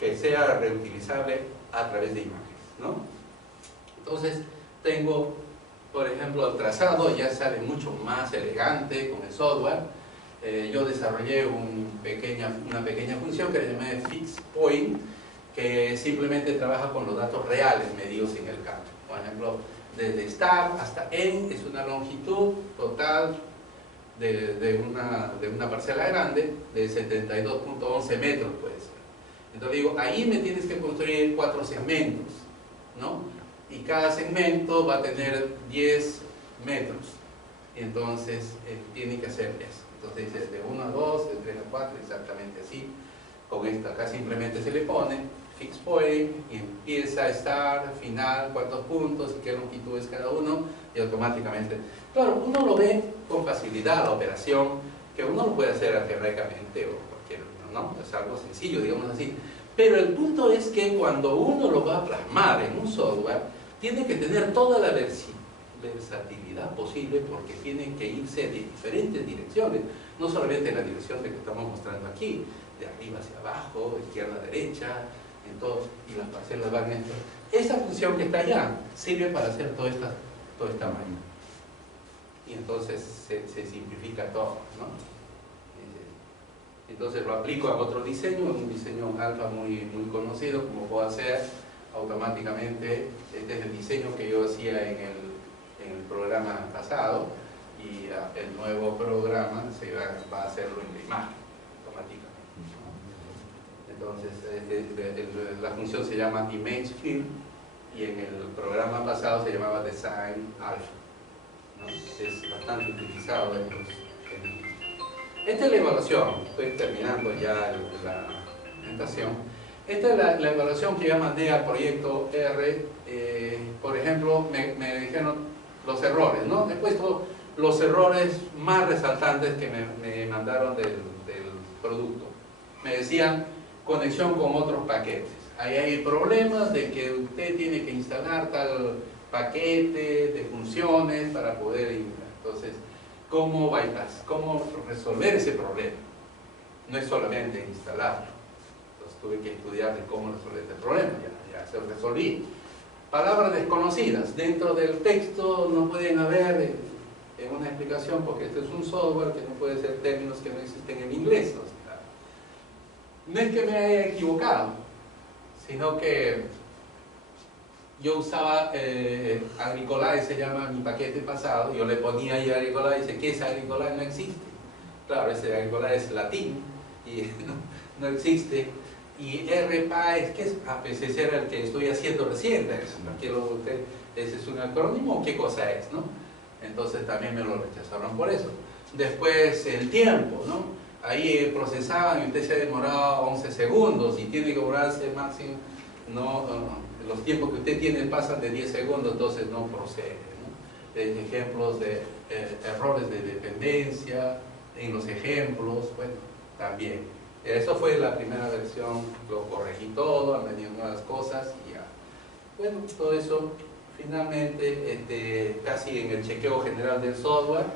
que sea reutilizable a través de imágenes, ¿no? Entonces, tengo, por ejemplo, el trazado ya sale mucho más elegante con el software. Yo desarrollé una pequeña función que le llamé Fix Point, que simplemente trabaja con los datos reales medidos en el campo. Por ejemplo, desde start hasta end es una longitud total de una parcela grande de 72.11 metros, puede ser. Entonces digo, ahí me tienes que construir 4 segmentos, ¿no? Y cada segmento va a tener 10 metros. Entonces tiene que hacer eso. Entonces dice de 1 a 2, de 3 a 4, exactamente así. Con esto acá simplemente se le pone fix point y empieza a estar, final, cuántos puntos, qué longitud es cada uno, y automáticamente. Claro, uno lo ve con facilidad la operación, que uno lo puede hacer algebraicamente o cualquier, ¿no? Es algo sencillo, digamos así. Pero el punto es que cuando uno lo va a plasmar en un software, tiene que tener toda la versatilidad posible, porque tiene que irse de diferentes direcciones, no solamente en la dirección de que estamos mostrando aquí, de arriba hacia abajo, de izquierda a derecha, en todos, y las parcelas van en esto. Esa función que está allá sirve para hacer toda esta máquina. Y entonces se simplifica todo, ¿no? Entonces lo aplico a otro diseño, un diseño alfa muy conocido, como puedo hacer automáticamente. Este es el diseño que yo hacía en el programa pasado, y el nuevo programa va a hacerlo en la imagen automáticamente. Entonces la función se llama Image Field, y en el programa pasado se llamaba Design Alpha, ¿no? Es bastante utilizado en los. Esta es la evaluación, estoy terminando ya la presentación. Esta es la evaluación que yo mandé al proyecto R. Por ejemplo, me dijeron los errores, ¿no? He puesto los errores más resaltantes que me mandaron del producto. Me decían, conexión con otros paquetes. Ahí hay problemas de que usted tiene que instalar tal paquete de funciones para poder instalar. Entonces, ¿cómo bypass? ¿Cómo resolver ese problema? No es solamente instalarlo. Entonces tuve que estudiar de cómo resolver este problema. Ya se lo resolví. Palabras desconocidas. Dentro del texto no pueden haber en una explicación, porque este es un software que no puede ser términos que no existen en inglés. O sea, no es que me haya equivocado, sino que yo usaba Agricolae, se llama mi paquete pasado, yo le ponía ahí Agricolae y dice, ¿qué es Agricolae? No existe. Claro, ese Agricolae es latín y no existe. Y RPAE, ¿qué es? Pues ese era el que estoy haciendo recién. ¿Ese es un acrónimo o qué cosa es, no? Entonces también me lo rechazaron por eso. Después el tiempo, ¿no? Ahí procesaban y usted se ha demorado 11 segundos y tiene que demorarse máximo los tiempos que usted tiene pasan de 10 segundos, entonces no procede, ¿no? Ejemplos de errores de dependencia en los ejemplos, bueno, también. Eso fue la primera versión, lo corregí todo, añadí nuevas cosas y ya. Bueno, todo eso finalmente casi en el chequeo general del software,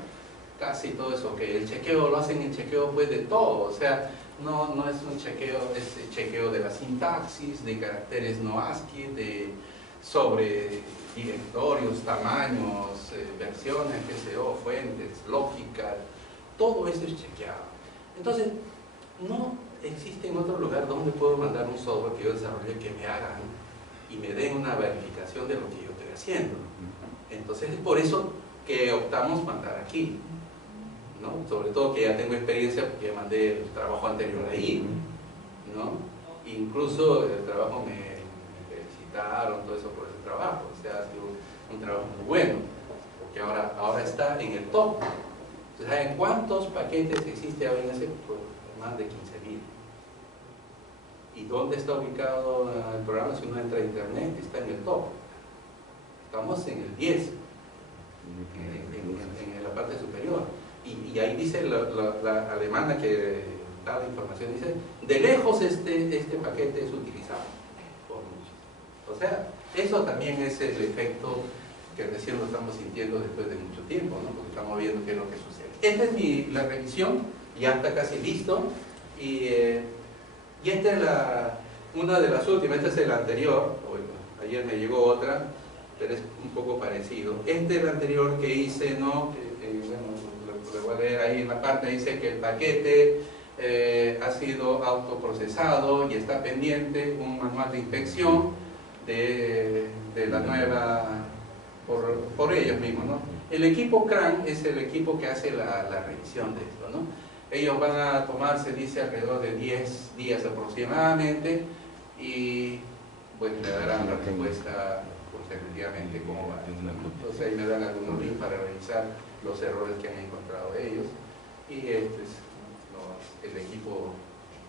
casi todo eso, que el chequeo lo hacen en chequeo pues de todo, o sea, no es un chequeo, es chequeo de la sintaxis, de caracteres no ASCII, sobre directorios, tamaños, versiones, qué sé yo, fuentes, lógica, todo eso es chequeado. Entonces, no existe en otro lugar donde puedo mandar un software que yo desarrolle que me hagan y me den una verificación de lo que yo estoy haciendo. Entonces, es por eso que optamos mandar aquí, ¿no? Sobre todo que ya tengo experiencia porque mandé el trabajo anterior ahí, ¿no? Incluso el trabajo me felicitaron, todo eso por ese trabajo, o sea, ha sido un trabajo muy bueno, porque ahora está en el top. ¿Saben cuántos paquetes existe ahora en ese? Pues más de 15.000. ¿Y dónde está ubicado el programa? Si uno entra a internet, está en el top. Estamos en el 10, en la parte superior. Y ahí dice la alemana que da la información, dice, de lejos este paquete es utilizado por muchos. O sea, eso también es el efecto que recién lo estamos sintiendo después de mucho tiempo, ¿no? Porque estamos viendo qué es lo que sucede. Esta es la revisión, ya está casi listo, y esta es una de las últimas, este es el anterior, ayer me llegó otra, pero es un poco parecido. Este es el anterior que hice, ¿no? Bueno, lo voy a leer ahí en la parte, dice que el paquete ha sido autoprocesado y está pendiente un manual de inspección de la nueva, por ellos mismos, ¿no? El equipo CRAN es el equipo que hace la revisión de esto, ¿no? Ellos van a tomarse, dice, alrededor de 10 días aproximadamente y pues le darán la respuesta pues, efectivamente cómo va. Entonces ahí me dan algunos links para revisar los errores que han encontrado ellos y este es el equipo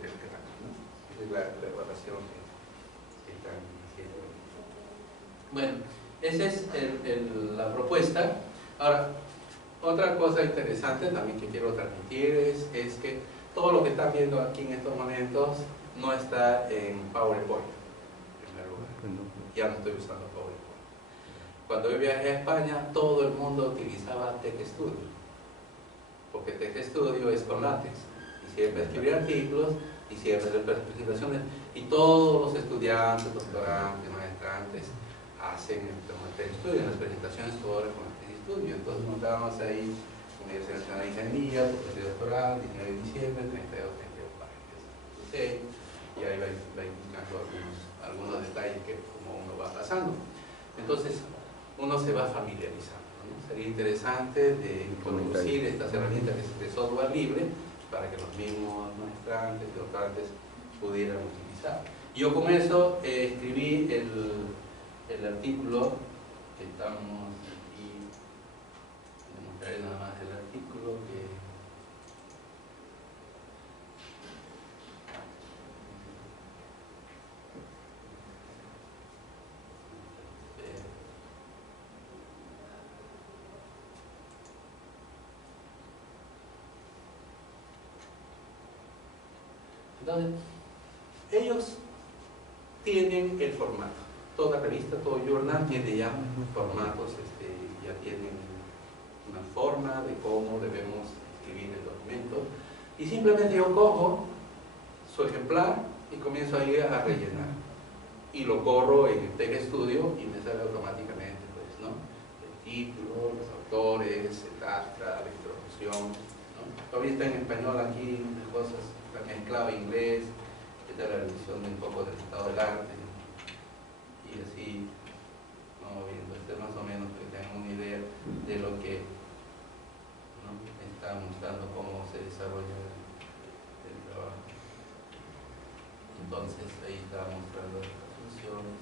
del CRAN, ¿no? Esa es la evaluación que están haciendo. Bueno, esa es la propuesta. Ahora, otra cosa interesante también que quiero transmitir es que todo lo que están viendo aquí en estos momentos no está en PowerPoint, en primer lugar. Ya no estoy usando PowerPoint. Cuando yo viajé a España, todo el mundo utilizaba TechStudio, porque TechStudio es con látex, y sirve para escribir artículos, y sirve para presentaciones, y todos los estudiantes, doctorantes, maestrantes, hacen el TechStudio, en las presentaciones todo era con TechStudio. Entonces montábamos ahí Universidad Nacional de Ingeniería, profesor doctoral, 19 de diciembre, 32, 32 páginas. Y ahí va indicando algunos detalles que como uno va pasando. Entonces uno se va familiarizando, ¿no? Sería interesante de introducir estas herramientas de software libre para que los mismos maestrantes, doctorantes pudieran utilizar. Yo con eso escribí el artículo que estamos aquí, demostraré nada más el artículo que entonces ellos tienen el formato. Toda revista, todo journal tiene ya formatos, ya tienen una forma de cómo debemos escribir el documento y simplemente yo cojo su ejemplar y comienzo ahí a rellenar y lo corro en el TechStudio y me sale automáticamente pues, ¿no? El título, los autores, el astra, la introducción, ¿no? Todavía está en español aquí, cosas, está mezclado inglés, está la revisión de un poco del estado del arte y así vamos viendo, más o menos que tengan una idea de lo que, ¿no? Está mostrando cómo se desarrolla el trabajo. Entonces ahí está mostrando las funciones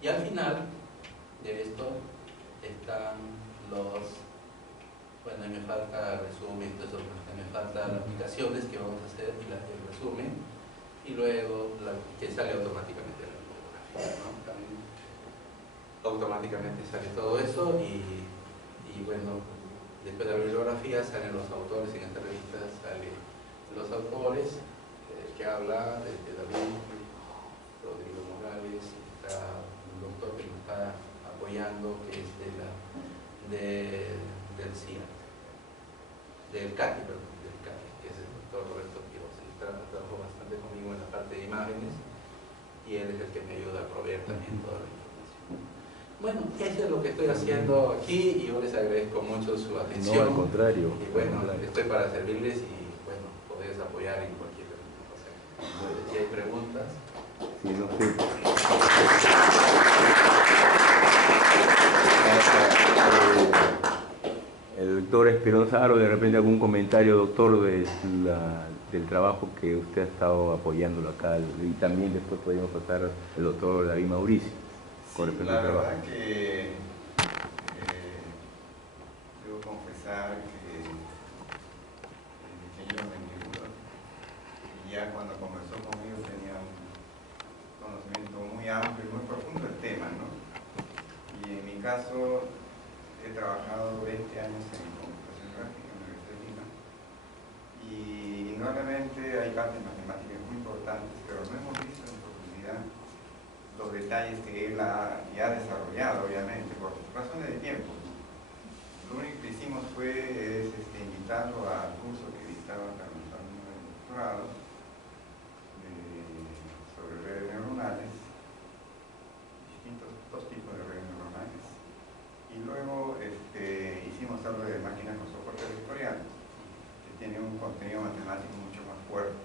y al final de esto están bueno, me falta resumen, entonces me falta las aplicaciones que vamos a hacer y el resumen. y luego que sale automáticamente la bibliografía, ¿no? También automáticamente sale todo eso y bueno, después de la bibliografía salen los autores. En esta revista salen los autores que habla de David, Rodrigo Morales, está un doctor que nos está apoyando, que es del CIAT, del CATI, que es el doctor Roberto Quiroz. Él trabajó bastante conmigo en la parte de imágenes y él es el que me ayuda a proveer también toda la información. Bueno, eso es lo que estoy haciendo aquí y yo les agradezco mucho su atención. No, al contrario. Y bueno, estoy para servirles y bueno, podéis apoyar en cualquier cosa. Si hay preguntas. Sí, no sé. El doctor Esperanza Aro, de repente algún comentario, doctor, del trabajo que usted ha estado apoyándolo acá, y también después podemos pasar al doctor David Mauricio. Sí, la verdad que debo confesar que el ingeniero Mendiguren, ya cuando conversó conmigo tenía un conocimiento muy amplio y muy profundo del tema, ¿no? Y en mi caso he trabajado 20 años en computación gráfica en la Universidad de Lima y indudablemente hay partes matemáticas muy importantes, pero no hemos visto en profundidad los detalles que él ya ha desarrollado, obviamente, por razones de tiempo. Lo único que hicimos fue invitarlo al curso que dictaba Carlos Antonio del doctorado sobre redes neuronales, dos tipos de redes neuronales, y luego hicimos algo de máquinas con soporte vectorial, que tiene un contenido matemático mucho más fuerte.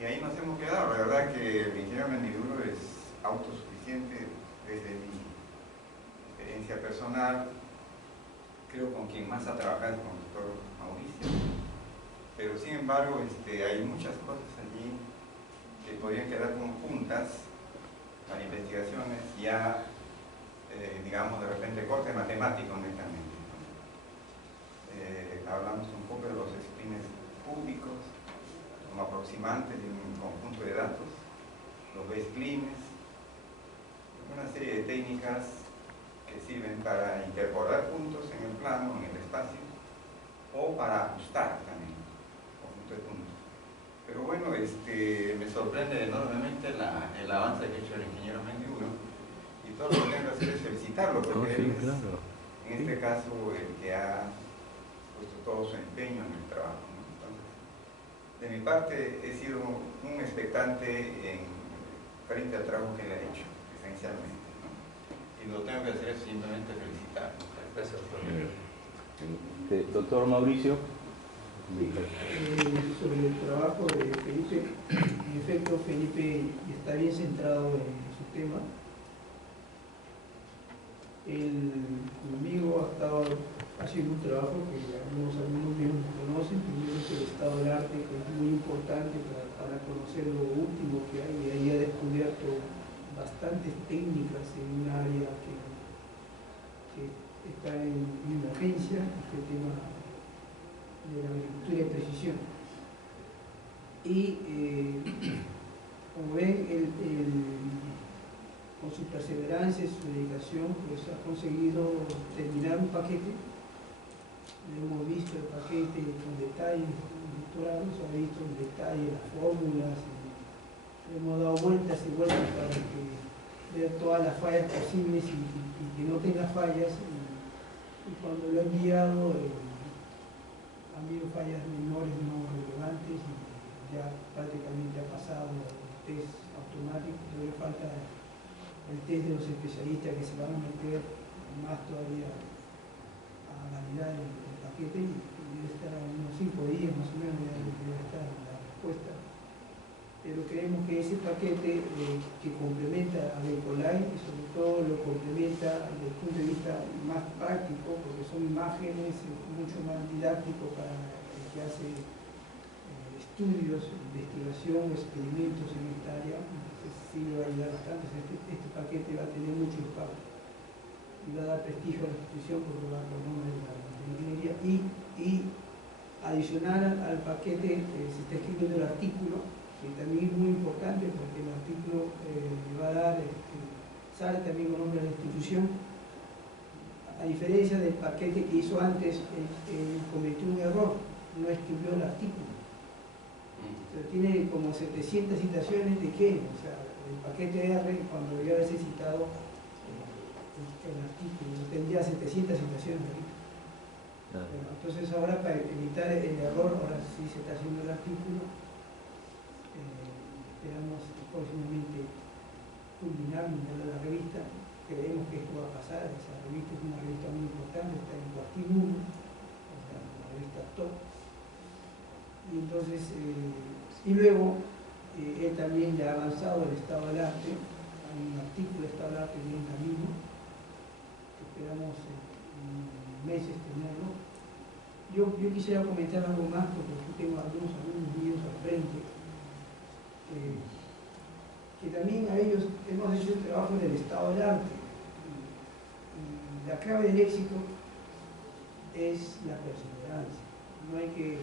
Y ahí nos hemos quedado. La verdad que el ingeniero Mendiguren es autosuficiente desde mi experiencia personal. Creo con quien más ha trabajado es con el doctor Mauricio, pero sin embargo hay muchas cosas allí que podrían quedar como puntas para investigaciones ya digamos de repente corte matemático netamente. Hablamos un poco de los splines cúbicos como aproximantes de un conjunto de datos, los B-splines, una serie de técnicas que sirven para interpolar puntos en el plano, en el espacio, o para ajustar también conjunto de puntos. Pero bueno, me sorprende enormemente el avance que ha hecho el ingeniero Mendiguren, y todo lo que tengo que hacer es felicitarlo, porque él es, en este caso, el que ha puesto todo su empeño en el trabajo, ¿no? Entonces, de mi parte he sido un expectante frente al trabajo que él ha hecho, esencialmente, ¿no? Y lo tengo que hacer es simplemente felicitar. Gracias, doctor. Doctor Mauricio. Sobre el trabajo de Felipe, en efecto Felipe está bien centrado en su tema. Él conmigo ha estado haciendo un trabajo que algunos alumnos míos conocen. Primero es el estado del arte, que es muy importante para conocer lo último que hay, y ahí ha descubierto bastantes técnicas en un área que está en emergencia, este tema de la agricultura de precisión. Y como ven, con su perseverancia y su dedicación, pues ha conseguido terminar un paquete. Hemos visto el paquete con detalle, el doctorado se ha visto en detalle las fórmulas, hemos dado vueltas y vueltas para ver todas las fallas posibles y que no tenga fallas, y cuando lo he enviado han habido fallas menores, no relevantes, y ya prácticamente ha pasado el test automático. Todavía falta el test de los especialistas que se van a meter más todavía a validar el paquete, y debe estar a unos 5 días más o menos, debe estar la respuesta. Pero creemos que ese paquete que complementa a Ecolai, y sobre todo lo complementa desde el punto de vista más práctico, porque son imágenes, mucho más didáctico para el que hace estudios, investigación, experimentos en esta área. Entonces sí le va a ayudar bastante. Este paquete va a tener mucho impacto y va a dar prestigio a la institución porque va a poner la ingeniería. Y adicional al paquete se está escribiendo el artículo, que que también es muy importante porque el artículo le va a dar, sale también con nombre de la institución. A diferencia del paquete que hizo antes, cometió un error, no escribió el artículo. O sea, tiene como 700 citaciones de qué, o sea, el paquete R, cuando debió haberse citado el artículo, tendría 700 citaciones ahorita. Bueno, entonces ahora, para evitar el error, ahora sí se está haciendo el artículo. Esperamos próximamente culminar la revista. Creemos que esto va a pasar. Esa revista es una revista muy importante, está en Cuartín 1, o sea, una revista top. Y entonces, y luego, él también ya ha avanzado el estado del arte. Hay un artículo de estado del arte bien en camino, que esperamos en meses tenerlo. Yo quisiera comentar algo más, porque aquí tengo algunos vídeos al frente, que también a ellos hemos hecho el trabajo del estado del arte. Y la clave del éxito es la perseverancia. No hay que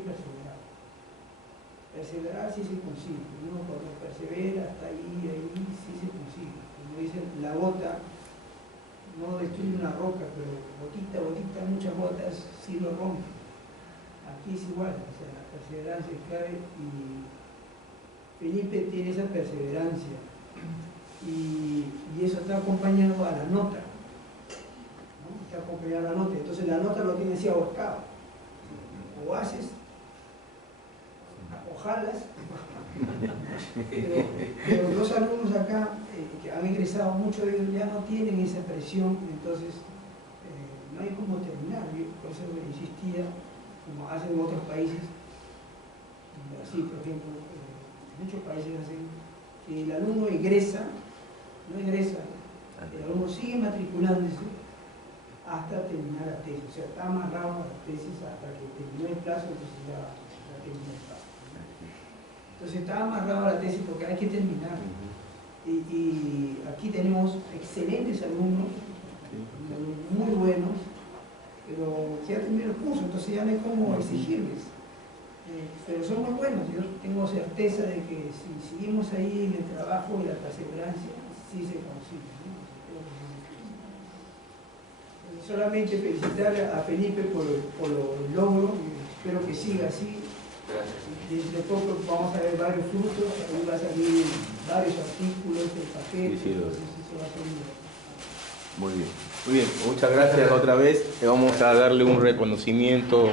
perseverar. Perseverar sí se consigue. Uno cuando persevera hasta ahí sí se consigue. Como dicen, la gota no destruye una roca, pero gotita a gotita, muchas gotas sí lo rompen. Aquí es igual, o sea, la perseverancia es clave y Felipe tiene esa perseverancia y eso está acompañado a la nota, ¿no? Está acompañado a la nota, entonces la nota lo tiene así ahorcado, o haces, o jalas, pero los alumnos acá que han ingresado, muchos de ellos ya no tienen esa presión, entonces no hay cómo terminar. Yo por eso insistía, como hacen en otros países, en Brasil por ejemplo, muchos países hacen que el alumno egresa, no egresa, el alumno sigue matriculándose hasta terminar la tesis, o sea, está amarrado a la tesis hasta que terminó el plazo, entonces ya terminó el plazo. Entonces está amarrado a la tesis porque hay que terminar. Y aquí tenemos excelentes alumnos, muy buenos, pero ya terminó el curso, entonces ya no hay cómo exigirles. Pero son muy buenos, yo tengo certeza de que si seguimos ahí en el trabajo y la perseverancia, sí se consigue, ¿no? Solamente felicitar a Felipe por el logro, espero que siga así. Desde poco vamos a ver varios frutos, ahí va a salir varios artículos del paquete, sí, entonces eso va a ser muy bien, muchas gracias otra vez. Vamos a darle un reconocimiento